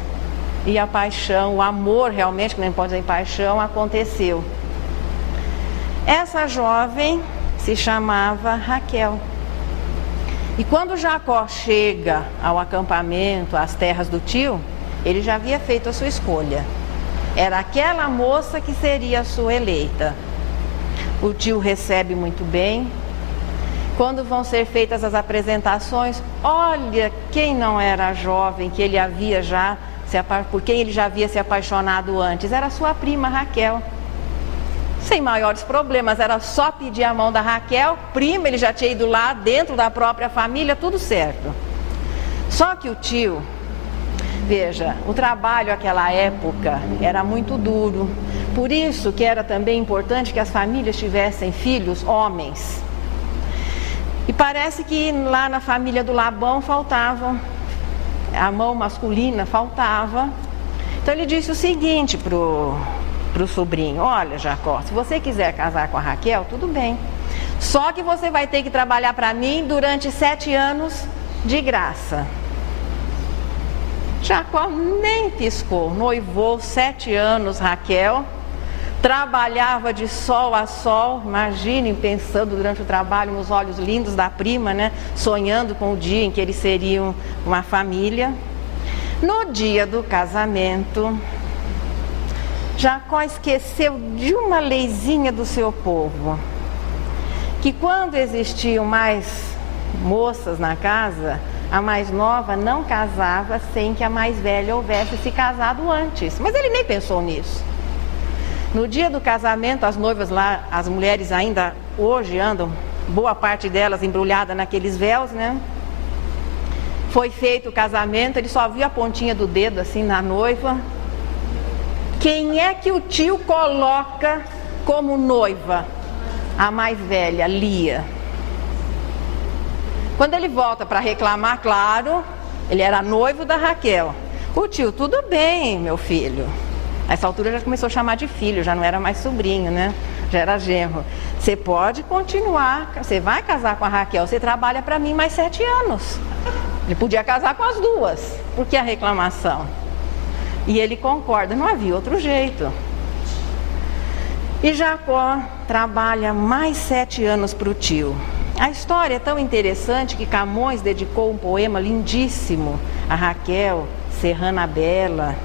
e a paixão, o amor realmente, que não pode dizer paixão, aconteceu. Essa jovem se chamava Raquel. E quando Jacó chega ao acampamento, às terras do tio, ele já havia feito a sua escolha. Era aquela moça que seria a sua eleita. O tio recebe muito bem. Quando vão ser feitas as apresentações, olha quem não era jovem, que ele havia já por quem ele já havia se apaixonado antes, era sua prima Raquel. Sem maiores problemas, era só pedir a mão da Raquel, prima, ele já tinha ido lá dentro da própria família, tudo certo. Só que o tio, veja, o trabalho naquela época era muito duro, por isso que era também importante que as famílias tivessem filhos homens. E parece que lá na família do Labão faltavam, a mão masculina faltava. Então ele disse o seguinte pro sobrinho: olha, Jacó, se você quiser casar com a Raquel, tudo bem, só que você vai ter que trabalhar para mim durante 7 anos de graça. Jacó nem piscou, noivou 7 anos Raquel, trabalhava de sol a sol, imaginem, pensando durante o trabalho nos olhos lindos da prima, né? Sonhando com o dia em que eles seriam uma família. No dia do casamento, Jacó esqueceu de uma leizinha do seu povo, que quando existiam mais moças na casa, a mais nova não casava sem que a mais velha houvesse se casado antes. Mas ele nem pensou nisso. No dia do casamento, as noivas lá, as mulheres ainda hoje andam, boa parte delas embrulhada naqueles véus, né? Foi feito o casamento, ele só viu a pontinha do dedo assim na noiva. Quem é que o tio coloca como noiva? A mais velha, Lia. Quando ele volta para reclamar, claro, ele era noivo da Raquel. O tio, tudo bem, meu filho. Nessa altura já começou a chamar de filho, já não era mais sobrinho, né? Já era genro. Você pode continuar, você vai casar com a Raquel, você trabalha para mim mais 7 anos. Ele podia casar com as duas, por que a reclamação? E ele concorda, não havia outro jeito. E Jacó trabalha mais 7 anos para o tio. A história é tão interessante que Camões dedicou um poema lindíssimo a Raquel, Serrana Bela.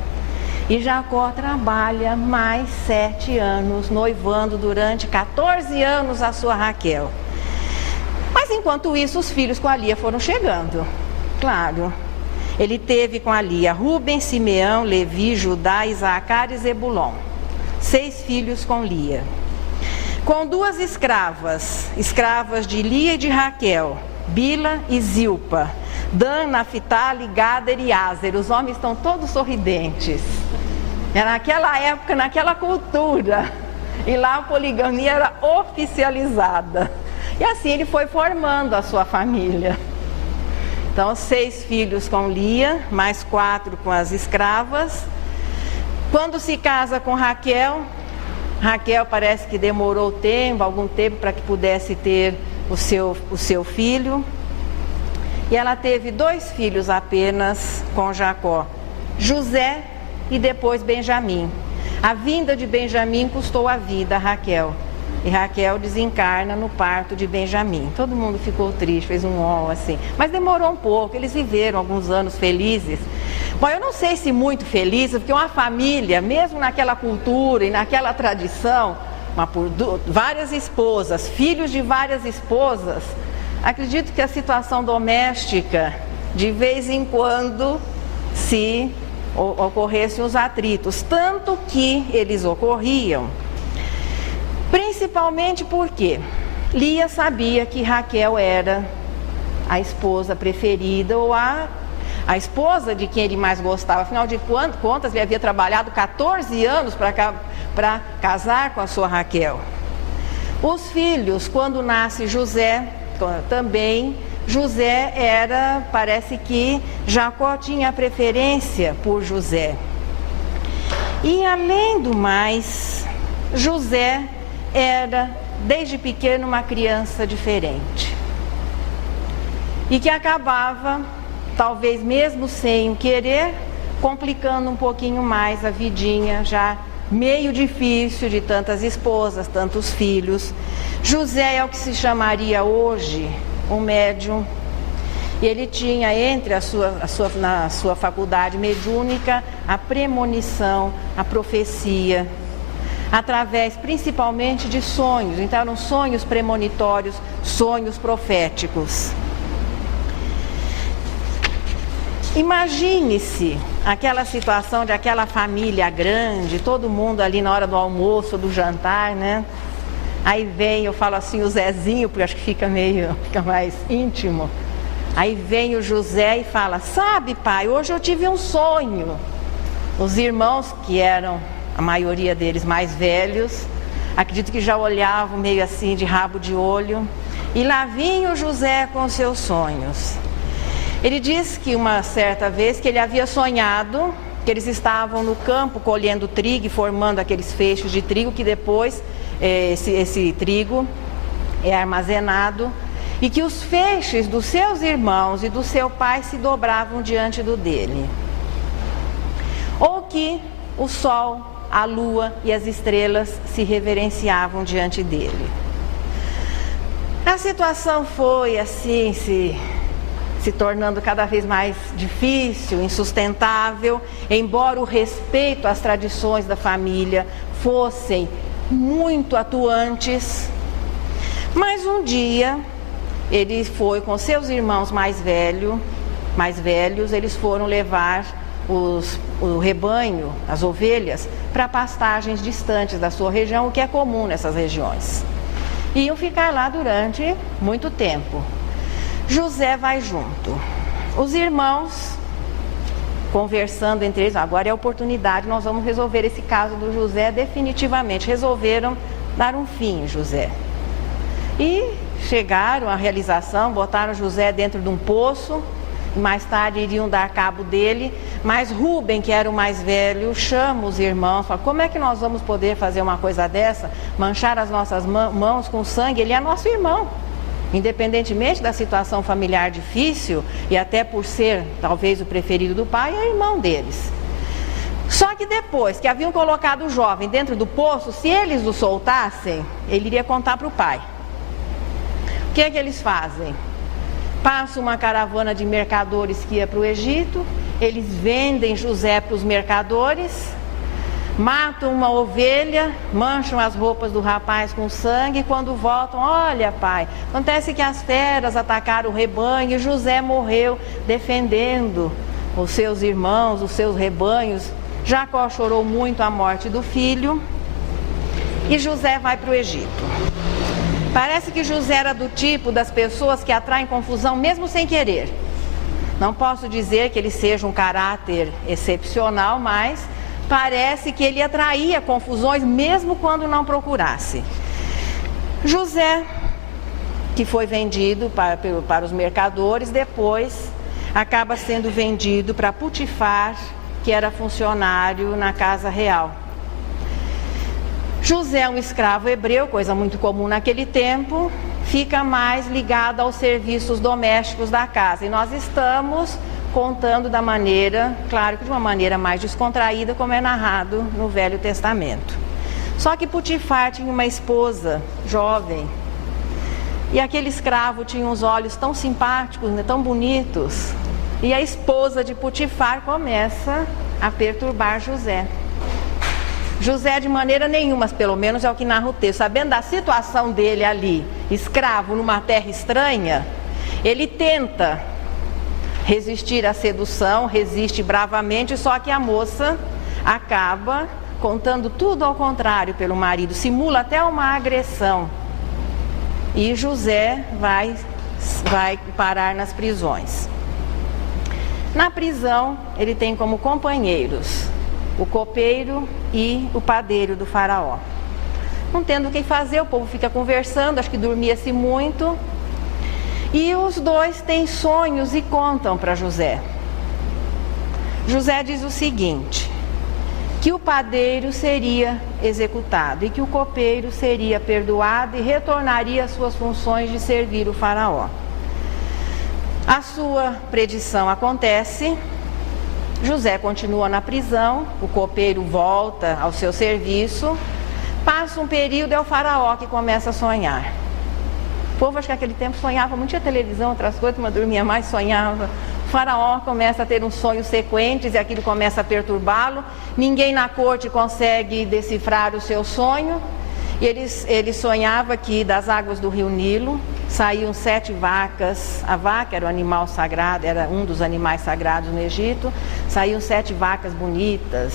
E Jacó trabalha mais 7 anos, noivando durante 14 anos a sua Raquel. Mas enquanto isso, os filhos com a Lia foram chegando. Claro, ele teve com a Lia Rúben, Simeão, Levi, Judá, Isacar e Zebulon. 6 filhos com Lia. Com 2 escravas de Lia e de Raquel, Bila e Zilpa, Dan, Naphtali, Gader e Aser. Os homens estão todos sorridentes. Era naquela época, naquela cultura. E lá a poligamia era oficializada. E assim ele foi formando a sua família. Então, 6 filhos com Lia, mais 4 com as escravas. Quando se casa com Raquel, Raquel parece que demorou algum tempo para que pudesse ter o seu filho. E ela teve 2 filhos apenas com Jacó, José e depois Benjamim. A vinda de Benjamim custou a vida a Raquel. E Raquel desencarna no parto de Benjamim. Todo mundo ficou triste, fez um ó assim. Mas demorou um pouco, eles viveram alguns anos felizes. Bom, eu não sei se muito feliz, porque uma família, mesmo naquela cultura e naquela tradição, várias esposas, filhos de várias esposas, acredito que a situação doméstica, de vez em quando, se ocorressem os atritos, tanto que eles ocorriam, principalmente porque Lia sabia que Raquel era a esposa preferida ou a esposa de quem ele mais gostava. Afinal de contas, ele havia trabalhado 14 anos para casar com a sua Raquel. Os filhos, quando nasce José, também José parece que Jacó tinha preferência por José. E além do mais, José era, desde pequeno, uma criança diferente. E que acabava, talvez mesmo sem querer, complicando um pouquinho mais a vidinha, já meio difícil de tantas esposas, tantos filhos. José é o que se chamaria hoje um médium. E ele tinha na sua faculdade mediúnica a premonição, a profecia, através principalmente de sonhos. Então eram sonhos premonitórios, sonhos proféticos. Imagine-se aquela situação de aquela família grande, todo mundo ali na hora do almoço, do jantar, né? Aí vem, eu falo assim, o Zezinho, porque acho que fica mais íntimo. Aí vem o José e fala: sabe, pai, hoje eu tive um sonho. Os irmãos, que eram a maioria deles mais velhos, acredito que já olhavam meio assim de rabo de olho. E lá vinha o José com seus sonhos. Ele diz que uma certa vez que ele havia sonhado que eles estavam no campo colhendo trigo e formando aqueles feixes de trigo que depois esse trigo é armazenado, e que os feixes dos seus irmãos e do seu pai se dobravam diante do dele. Ou que o sol, a lua e as estrelas se reverenciavam diante dele. A situação foi assim, se tornando cada vez mais difícil, insustentável, embora o respeito às tradições da família fossem muito atuantes. Mas um dia, ele foi com seus irmãos mais velhos, eles foram levar o rebanho, as ovelhas, para pastagens distantes da sua região, o que é comum nessas regiões. Iam ficar lá durante muito tempo. José vai junto. Os irmãos, conversando entre eles, agora é a oportunidade, nós vamos resolver esse caso do José definitivamente. Resolveram dar um fim em José. E chegaram à realização, botaram José dentro de um poço, mais tarde iriam dar cabo dele, mas Rúben, que era o mais velho, chama os irmãos, fala: como é que nós vamos poder fazer uma coisa dessa, manchar as nossas mãos com sangue? Ele é nosso irmão. Independentemente da situação familiar difícil, e até por ser talvez o preferido do pai, é irmão deles. Só que depois que haviam colocado o jovem dentro do poço, se eles o soltassem, ele iria contar para o pai. O que é que eles fazem? Passa uma caravana de mercadores que ia para o Egito, eles vendem José para os mercadores, matam uma ovelha, mancham as roupas do rapaz com sangue, e quando voltam: olha, pai, acontece que as feras atacaram o rebanho e José morreu defendendo os seus irmãos, os seus rebanhos. Jacó chorou muito a morte do filho e José vai para o Egito. Parece que José era do tipo das pessoas que atraem confusão mesmo sem querer. Não posso dizer que ele seja um caráter excepcional, mas parece que ele atraía confusões mesmo quando não procurasse. José, que foi vendido para os mercadores, depois acaba sendo vendido para Potifar, que era funcionário na casa real. José é um escravo hebreu, coisa muito comum naquele tempo, fica mais ligado aos serviços domésticos da casa. E nós estamos contando da maneira, claro que de uma maneira mais descontraída, como é narrado no Velho Testamento. Só que Potifar tinha uma esposa jovem, e aquele escravo tinha uns olhos tão simpáticos, tão bonitos, e a esposa de Potifar começa a perturbar José. José, de maneira nenhuma, pelo menos é o que narra o texto, sabendo da situação dele ali, escravo numa terra estranha, ele tenta resistir à sedução, resiste bravamente, só que a moça acaba contando tudo ao contrário pelo marido, simula até uma agressão. E José vai parar nas prisões. Na prisão, ele tem como companheiros o copeiro e o padeiro do faraó. Não tendo o que fazer, o povo fica conversando, acho que dormia-se muito. E os dois têm sonhos e contam para José. José diz o seguinte, que o padeiro seria executado e que o copeiro seria perdoado e retornaria às suas funções de servir o faraó. A sua predição acontece, José continua na prisão, o copeiro volta ao seu serviço, passa um período, é o faraó que começa a sonhar. O povo, acho que naquele tempo sonhava, não tinha televisão, outras coisas, mas dormia mais, sonhava. O faraó começa a ter uns sonhos sequentes e aquilo começa a perturbá-lo. Ninguém na corte consegue decifrar o seu sonho. E ele sonhava que das águas do rio Nilo saíam 7 vacas. A vaca era o animal sagrado, era um dos animais sagrados no Egito. Saíam 7 vacas bonitas,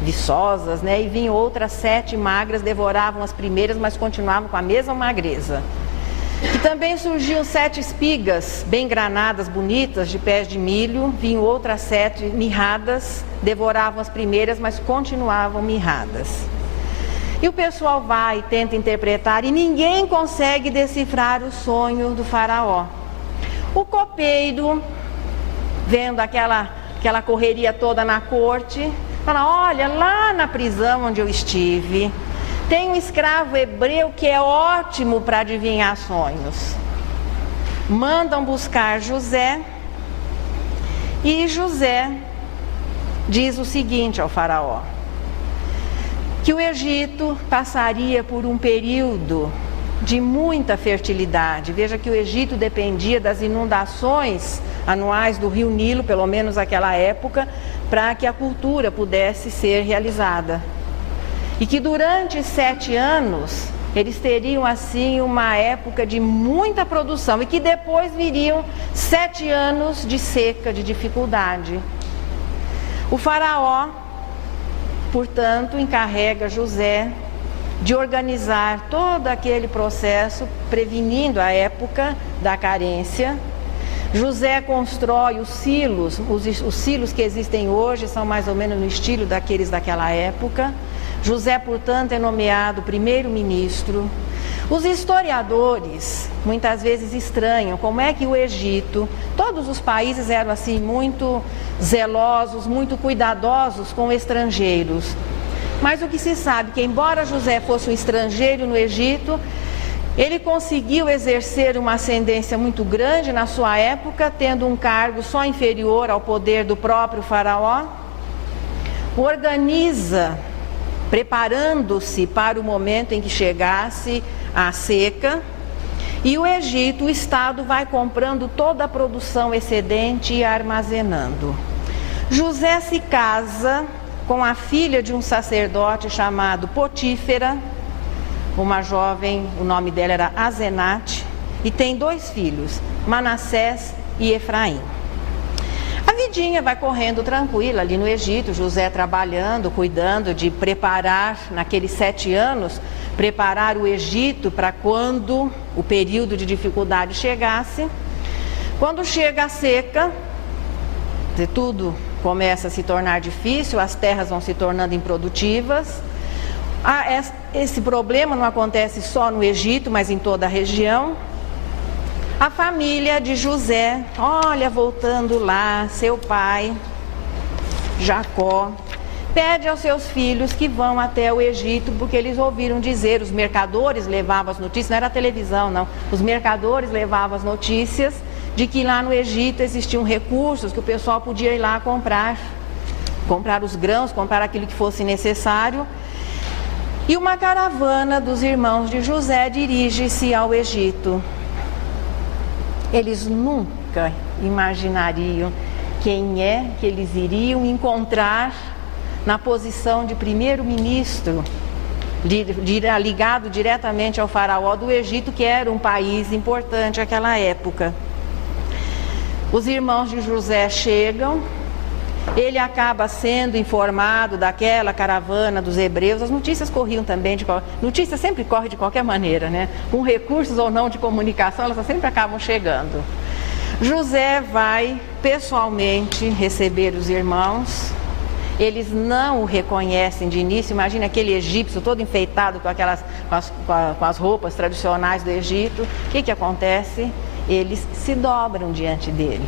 viçosas, né? E vinham outras 7 magras, devoravam as primeiras, mas continuavam com a mesma magreza. E também surgiam 7 espigas bem granadas, bonitas, de pés de milho. Vinham outras 7 mirradas, devoravam as primeiras, mas continuavam mirradas. E o pessoal vai e tenta interpretar e ninguém consegue decifrar o sonho do faraó. O copeiro, vendo aquela correria toda na corte, fala, olha, lá na prisão onde eu estive, tem um escravo hebreu que é ótimo para adivinhar sonhos. Mandam buscar José e José diz o seguinte ao faraó, que o Egito passaria por um período de muita fertilidade. Veja que o Egito dependia das inundações anuais do rio Nilo, pelo menos naquela época, para que a cultura pudesse ser realizada. E que durante 7 anos, eles teriam assim uma época de muita produção e que depois viriam 7 anos de seca, de dificuldade. O faraó, portanto, encarrega José de organizar todo aquele processo, prevenindo a época da carência. José constrói os silos, os silos que existem hoje são mais ou menos no estilo daqueles daquela época. José, portanto, é nomeado primeiro-ministro. Os historiadores muitas vezes estranham como é que o Egito, todos os países eram assim muito zelosos, muito cuidadosos com estrangeiros. Mas o que se sabe é que, embora José fosse um estrangeiro no Egito, ele conseguiu exercer uma ascendência muito grande na sua época, tendo um cargo só inferior ao poder do próprio faraó. Organiza, preparando-se para o momento em que chegasse a seca, e o Egito, o Estado, vai comprando toda a produção excedente e armazenando. José se casa com a filha de um sacerdote chamado Potífera, uma jovem, o nome dela era Asenate, e tem 2 filhos, Manassés e Efraim. A vidinha vai correndo tranquila ali no Egito, José trabalhando, cuidando de preparar, naqueles 7 anos, preparar o Egito para quando o período de dificuldade chegasse. Quando chega a seca, tudo começa a se tornar difícil, as terras vão se tornando improdutivas. Esse problema não acontece só no Egito, mas em toda a região. A família de José, olha, voltando lá, seu pai, Jacó, pede aos seus filhos que vão até o Egito, porque eles ouviram dizer, os mercadores levavam as notícias, não era televisão não, os mercadores levavam as notícias de que lá no Egito existiam recursos, que o pessoal podia ir lá comprar os grãos, comprar aquilo que fosse necessário. E uma caravana dos irmãos de José dirige-se ao Egito. Eles nunca imaginariam quem é que eles iriam encontrar na posição de primeiro-ministro, ligado diretamente ao faraó do Egito, que era um país importante naquela época. Os irmãos de José chegam, ele acaba sendo informado daquela caravana dos hebreus. As notícias corriam também, notícia sempre corre de qualquer maneira, né? Com recursos ou não de comunicação, elas sempre acabam chegando. José vai pessoalmente receber os irmãos. Eles não o reconhecem de início. Imagina aquele egípcio todo enfeitado com as roupas tradicionais do Egito. O que acontece? Eles se dobram diante dele,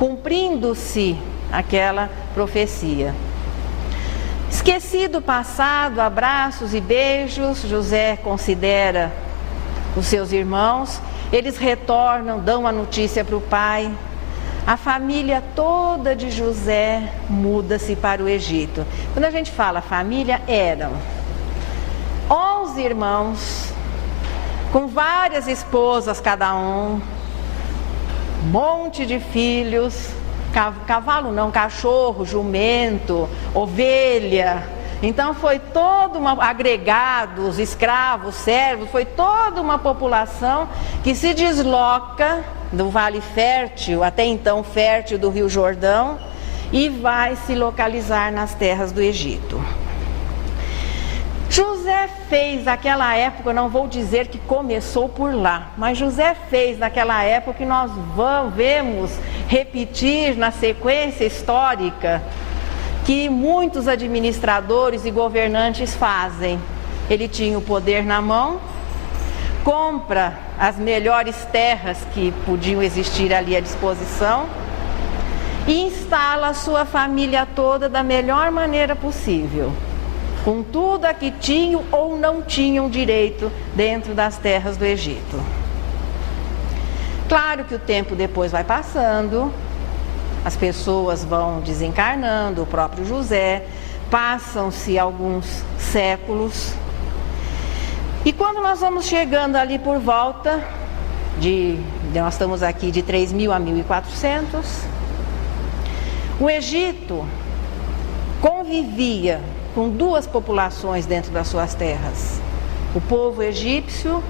cumprindo-se aquela profecia. Esquecido o passado, abraços e beijos, José considera os seus irmãos. Eles retornam, dão a notícia para o pai. A família toda de José muda-se para o Egito. Quando a gente fala família, eram 11 irmãos, com várias esposas cada um, monte de filhos, cavalo não, cachorro, jumento, ovelha. Então foi agregados, escravos, servos, foi toda uma população que se desloca do Vale Fértil, até então fértil do Rio Jordão, e vai se localizar nas terras do Egito. José fez naquela época, não vou dizer que começou por lá, mas José fez naquela época que nós vemos repetir na sequência histórica que muitos administradores e governantes fazem. Ele tinha o poder na mão, compra as melhores terras que podiam existir ali à disposição e instala a sua família toda da melhor maneira possível, com tudo a que tinham ou não tinham direito dentro das terras do Egito. Claro que o tempo depois vai passando, as pessoas vão desencarnando, o próprio José, passam-se alguns séculos. E quando nós vamos chegando ali por volta nós estamos aqui de 3.000 a 1.400, o Egito convivia com duas populações dentro das suas terras: o povo egípcio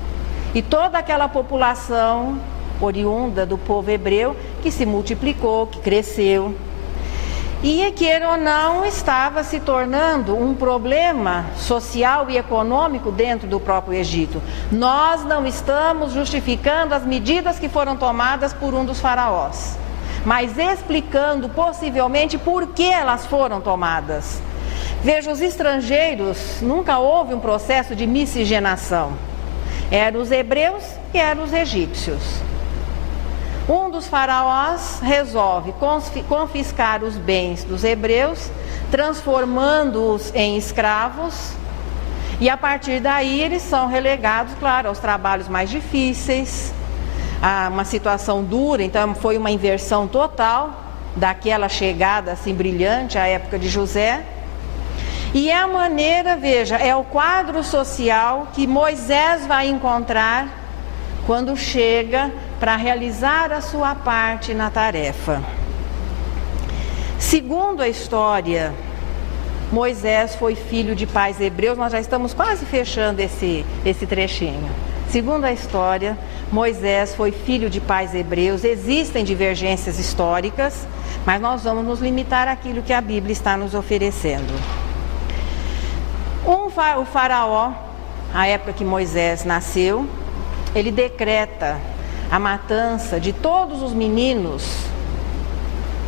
e toda aquela população oriunda do povo hebreu que se multiplicou, que cresceu. E, queira ou não, estava se tornando um problema social e econômico dentro do próprio Egito. Nós não estamos justificando as medidas que foram tomadas por um dos faraós, mas explicando possivelmente por que elas foram tomadas. Veja, os estrangeiros, nunca houve um processo de miscigenação. Eram os hebreus e eram os egípcios. Um dos faraós resolve confiscar os bens dos hebreus, transformando-os em escravos, e a partir daí eles são relegados, claro, aos trabalhos mais difíceis, a uma situação dura. Então foi uma inversão total daquela chegada assim brilhante à época de José. E é a maneira, veja, é o quadro social que Moisés vai encontrar quando chega para realizar a sua parte na tarefa. Segundo a história, Moisés foi filho de pais hebreus. Nós já estamos quase fechando esse trechinho. Segundo a história, Moisés foi filho de pais hebreus. Existem divergências históricas, mas nós vamos nos limitar àquilo que a Bíblia está nos oferecendo. O faraó, à época que Moisés nasceu, ele decreta a matança de todos os meninos,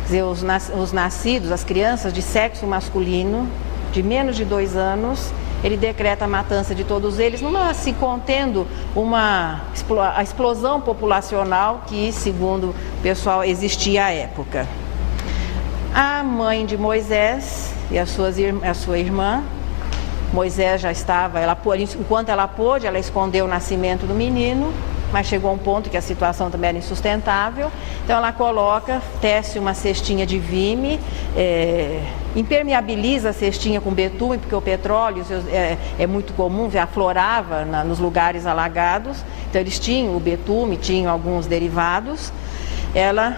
quer dizer, os nascidos, as crianças de sexo masculino, de menos de 2 anos, ele decreta a matança de todos eles, não se contendo a explosão populacional que, segundo o pessoal, existia à época. A mãe de Moisés e a sua irmã, Moisés já estava, enquanto ela pôde, ela escondeu o nascimento do menino, mas chegou a um ponto que a situação também era insustentável. Então ela tece uma cestinha de vime, impermeabiliza a cestinha com betume, porque o petróleo é muito comum, aflorava nos lugares alagados. Então eles tinham o betume, tinham alguns derivados. Ela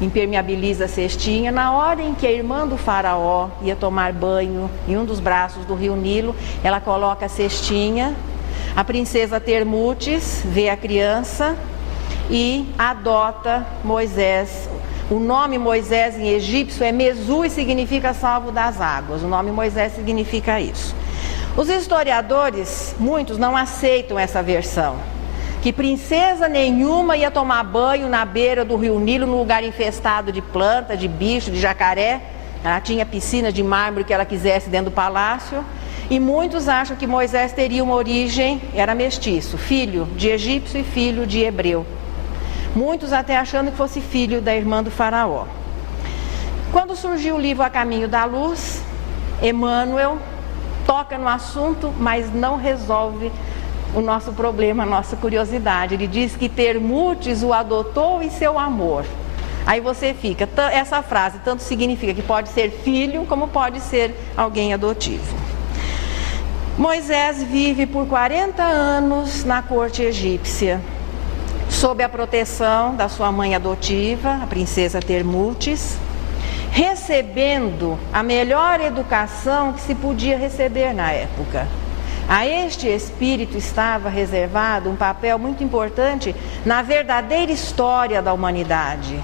impermeabiliza a cestinha. Na hora em que a irmã do faraó ia tomar banho em um dos braços do rio Nilo, ela coloca a cestinha. A princesa Termutes vê a criança e adota Moisés. O nome Moisés em egípcio é Mesu e significa salvo das águas. O nome Moisés significa isso. Os historiadores, muitos, não aceitam essa versão, que princesa nenhuma ia tomar banho na beira do rio Nilo, num lugar infestado de planta, de bicho, de jacaré. Ela tinha piscina de mármore que ela quisesse dentro do palácio. E muitos acham que Moisés teria uma origem, era mestiço, filho de egípcio e filho de hebreu. Muitos até achando que fosse filho da irmã do faraó. Quando surgiu o livro A Caminho da Luz, Emmanuel toca no assunto, mas não resolve o nosso problema, a nossa curiosidade. Ele diz que Termutes o adotou em seu amor. Aí você fica, essa frase tanto significa que pode ser filho, como pode ser alguém adotivo. Moisés vive por 40 anos na corte egípcia, sob a proteção da sua mãe adotiva, a princesa Termutes, recebendo a melhor educação que se podia receber na época. A este espírito estava reservado um papel muito importante na verdadeira história da humanidade.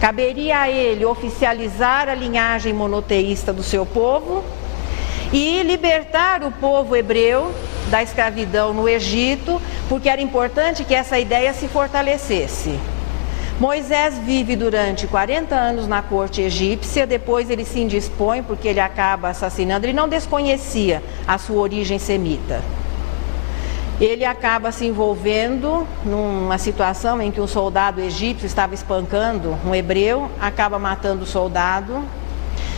Caberia a ele oficializar a linhagem monoteísta do seu povo e libertar o povo hebreu da escravidão no Egito, porque era importante que essa ideia se fortalecesse. Moisés vive durante 40 anos na corte egípcia, depois ele se indispõe porque ele acaba assassinando. Ele não desconhecia a sua origem semita. Ele acaba se envolvendo numa situação em que um soldado egípcio estava espancando um hebreu, acaba matando o soldado.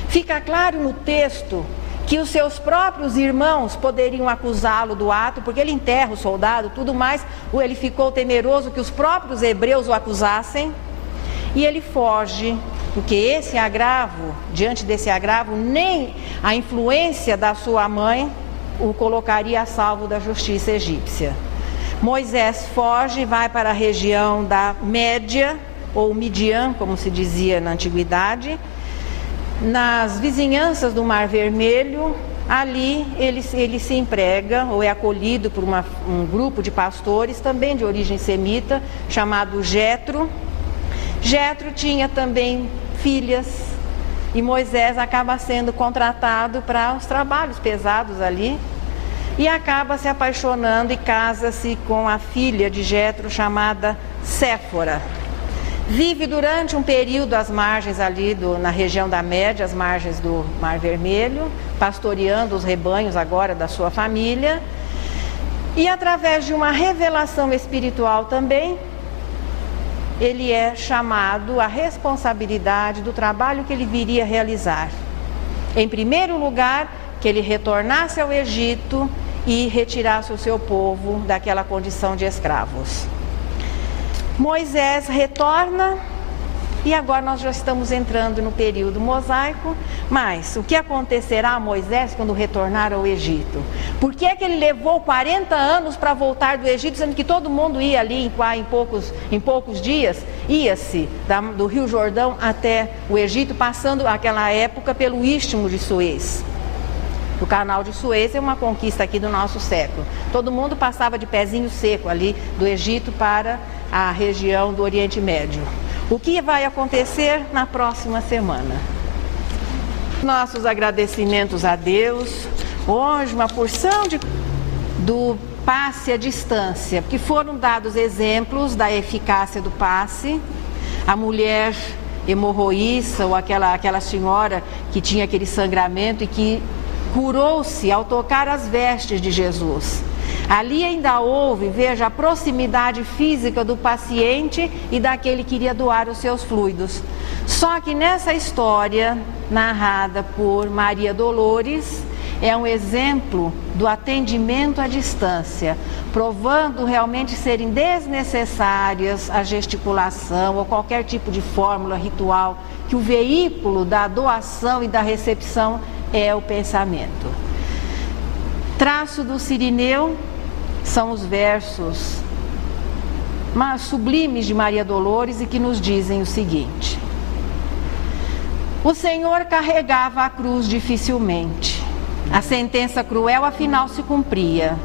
Fica claro no texto que os seus próprios irmãos poderiam acusá-lo do ato, porque ele enterra o soldado, tudo mais, ele ficou temeroso que os próprios hebreus o acusassem, e ele foge, porque esse agravo, diante desse agravo, nem a influência da sua mãe o colocaria a salvo da justiça egípcia. Moisés foge, vai para a região da Média, ou Midian, como se dizia na antiguidade, nas vizinhanças do Mar Vermelho. Ali ele se emprega ou é acolhido por um grupo de pastores, também de origem semita, chamado Jetro. Jetro tinha também filhas e Moisés acaba sendo contratado para os trabalhos pesados ali e acaba se apaixonando e casa-se com a filha de Jetro, chamada Séfora. Vive durante um período às margens ali, na região da Média, às margens do Mar Vermelho, pastoreando os rebanhos agora da sua família. E através de uma revelação espiritual também, ele é chamado à responsabilidade do trabalho que ele viria a realizar. Em primeiro lugar, que ele retornasse ao Egito e retirasse o seu povo daquela condição de escravos. Moisés retorna e agora nós já estamos entrando no período mosaico, mas o que acontecerá a Moisés quando retornar ao Egito? Por que é que ele levou 40 anos para voltar do Egito, sendo que todo mundo ia ali em poucos dias? Ia-se do Rio Jordão até o Egito, passando aquela época pelo Istmo de Suez. O canal de Suez é uma conquista aqui do nosso século. Todo mundo passava de pezinho seco ali do Egito para a região do Oriente Médio. O que vai acontecer na próxima semana? Nossos agradecimentos a Deus. Hoje uma porção do passe à distância, porque foram dados exemplos da eficácia do passe. A mulher hemorroíça ou aquela senhora que tinha aquele sangramento e que curou-se ao tocar as vestes de Jesus. Ali ainda houve, veja, a proximidade física do paciente e daquele que iria doar os seus fluidos. Só que nessa história, narrada por Maria Dolores, é um exemplo do atendimento à distância, provando realmente serem desnecessárias a gesticulação ou qualquer tipo de fórmula ritual, que o veículo da doação e da recepção é o pensamento. Traço do Cirineu são os versos mais sublimes de Maria Dolores e que nos dizem o seguinte: O Senhor carregava a cruz dificilmente. A sentença cruel afinal se cumpria.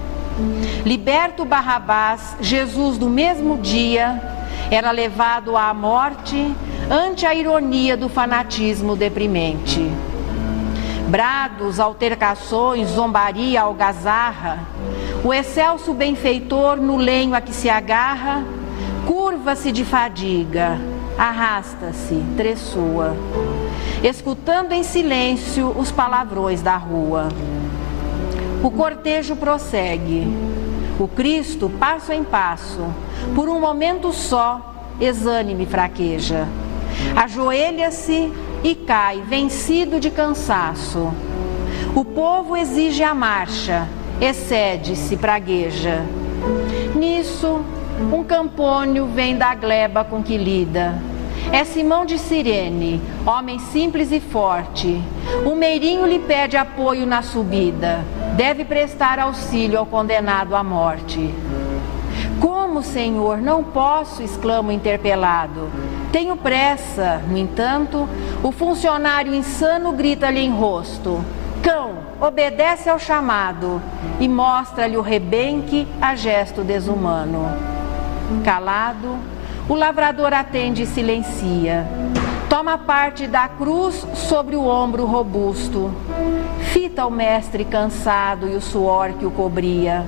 Liberto Barrabás, Jesus no mesmo dia era levado à morte ante a ironia do fanatismo deprimente. Brados, altercações, zombaria, algazarra, o excelso benfeitor no lenho a que se agarra, curva-se de fadiga, arrasta-se, tressua, escutando em silêncio os palavrões da rua. O cortejo prossegue, o Cristo, passo em passo, por um momento só, exânime fraqueja. Ajoelha-se e cai, vencido de cansaço. O povo exige a marcha, excede-se, pragueja. Nisso, um campônio vem da gleba com que lida. É Simão de Cirene, homem simples e forte. Um meirinho lhe pede apoio na subida. Deve prestar auxílio ao condenado à morte. Como, Senhor, não posso, exclama o interpelado. Tenho pressa. No entanto, o funcionário insano grita-lhe em rosto: cão, obedece ao chamado, e mostra-lhe o rebenque a gesto desumano. Calado, o lavrador atende e silencia. Toma parte da cruz sobre o ombro robusto. Fita o mestre cansado e o suor que o cobria.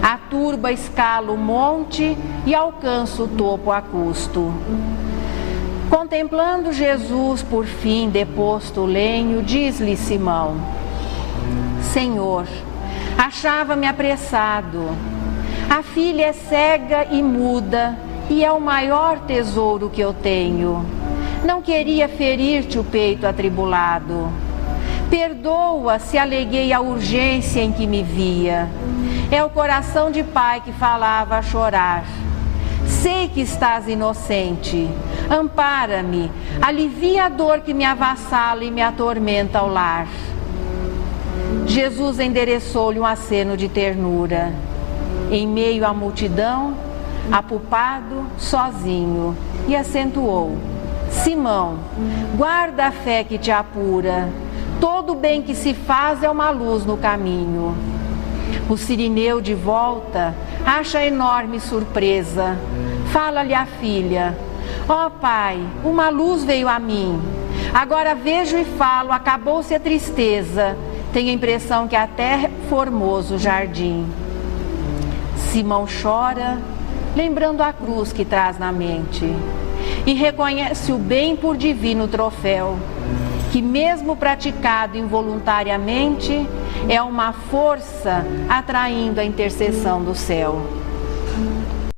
A turba escala o monte e alcança o topo a custo. Contemplando Jesus, por fim, deposto o lenho, diz-lhe Simão: Senhor, achava-me apressado. A filha é cega e muda e é o maior tesouro que eu tenho. Não queria ferir-te o peito atribulado. Perdoa se aleguei a urgência em que me via. É o coração de pai que falava a chorar. Sei que estás inocente. Ampara-me, alivia a dor que me avassala e me atormenta ao lar. Jesus endereçou-lhe um aceno de ternura. Em meio à multidão, apupado, sozinho, e acentuou: Simão, guarda a fé que te apura. Todo bem que se faz é uma luz no caminho. O sirineu de volta acha enorme surpresa. Fala-lhe a filha: ó pai, uma luz veio a mim. Agora vejo e falo, acabou-se a tristeza. Tenho a impressão que a terra é formoso jardim. Simão chora, lembrando a cruz que traz na mente, e reconhece o bem por divino troféu, que mesmo praticado involuntariamente, é uma força atraindo a intercessão do céu.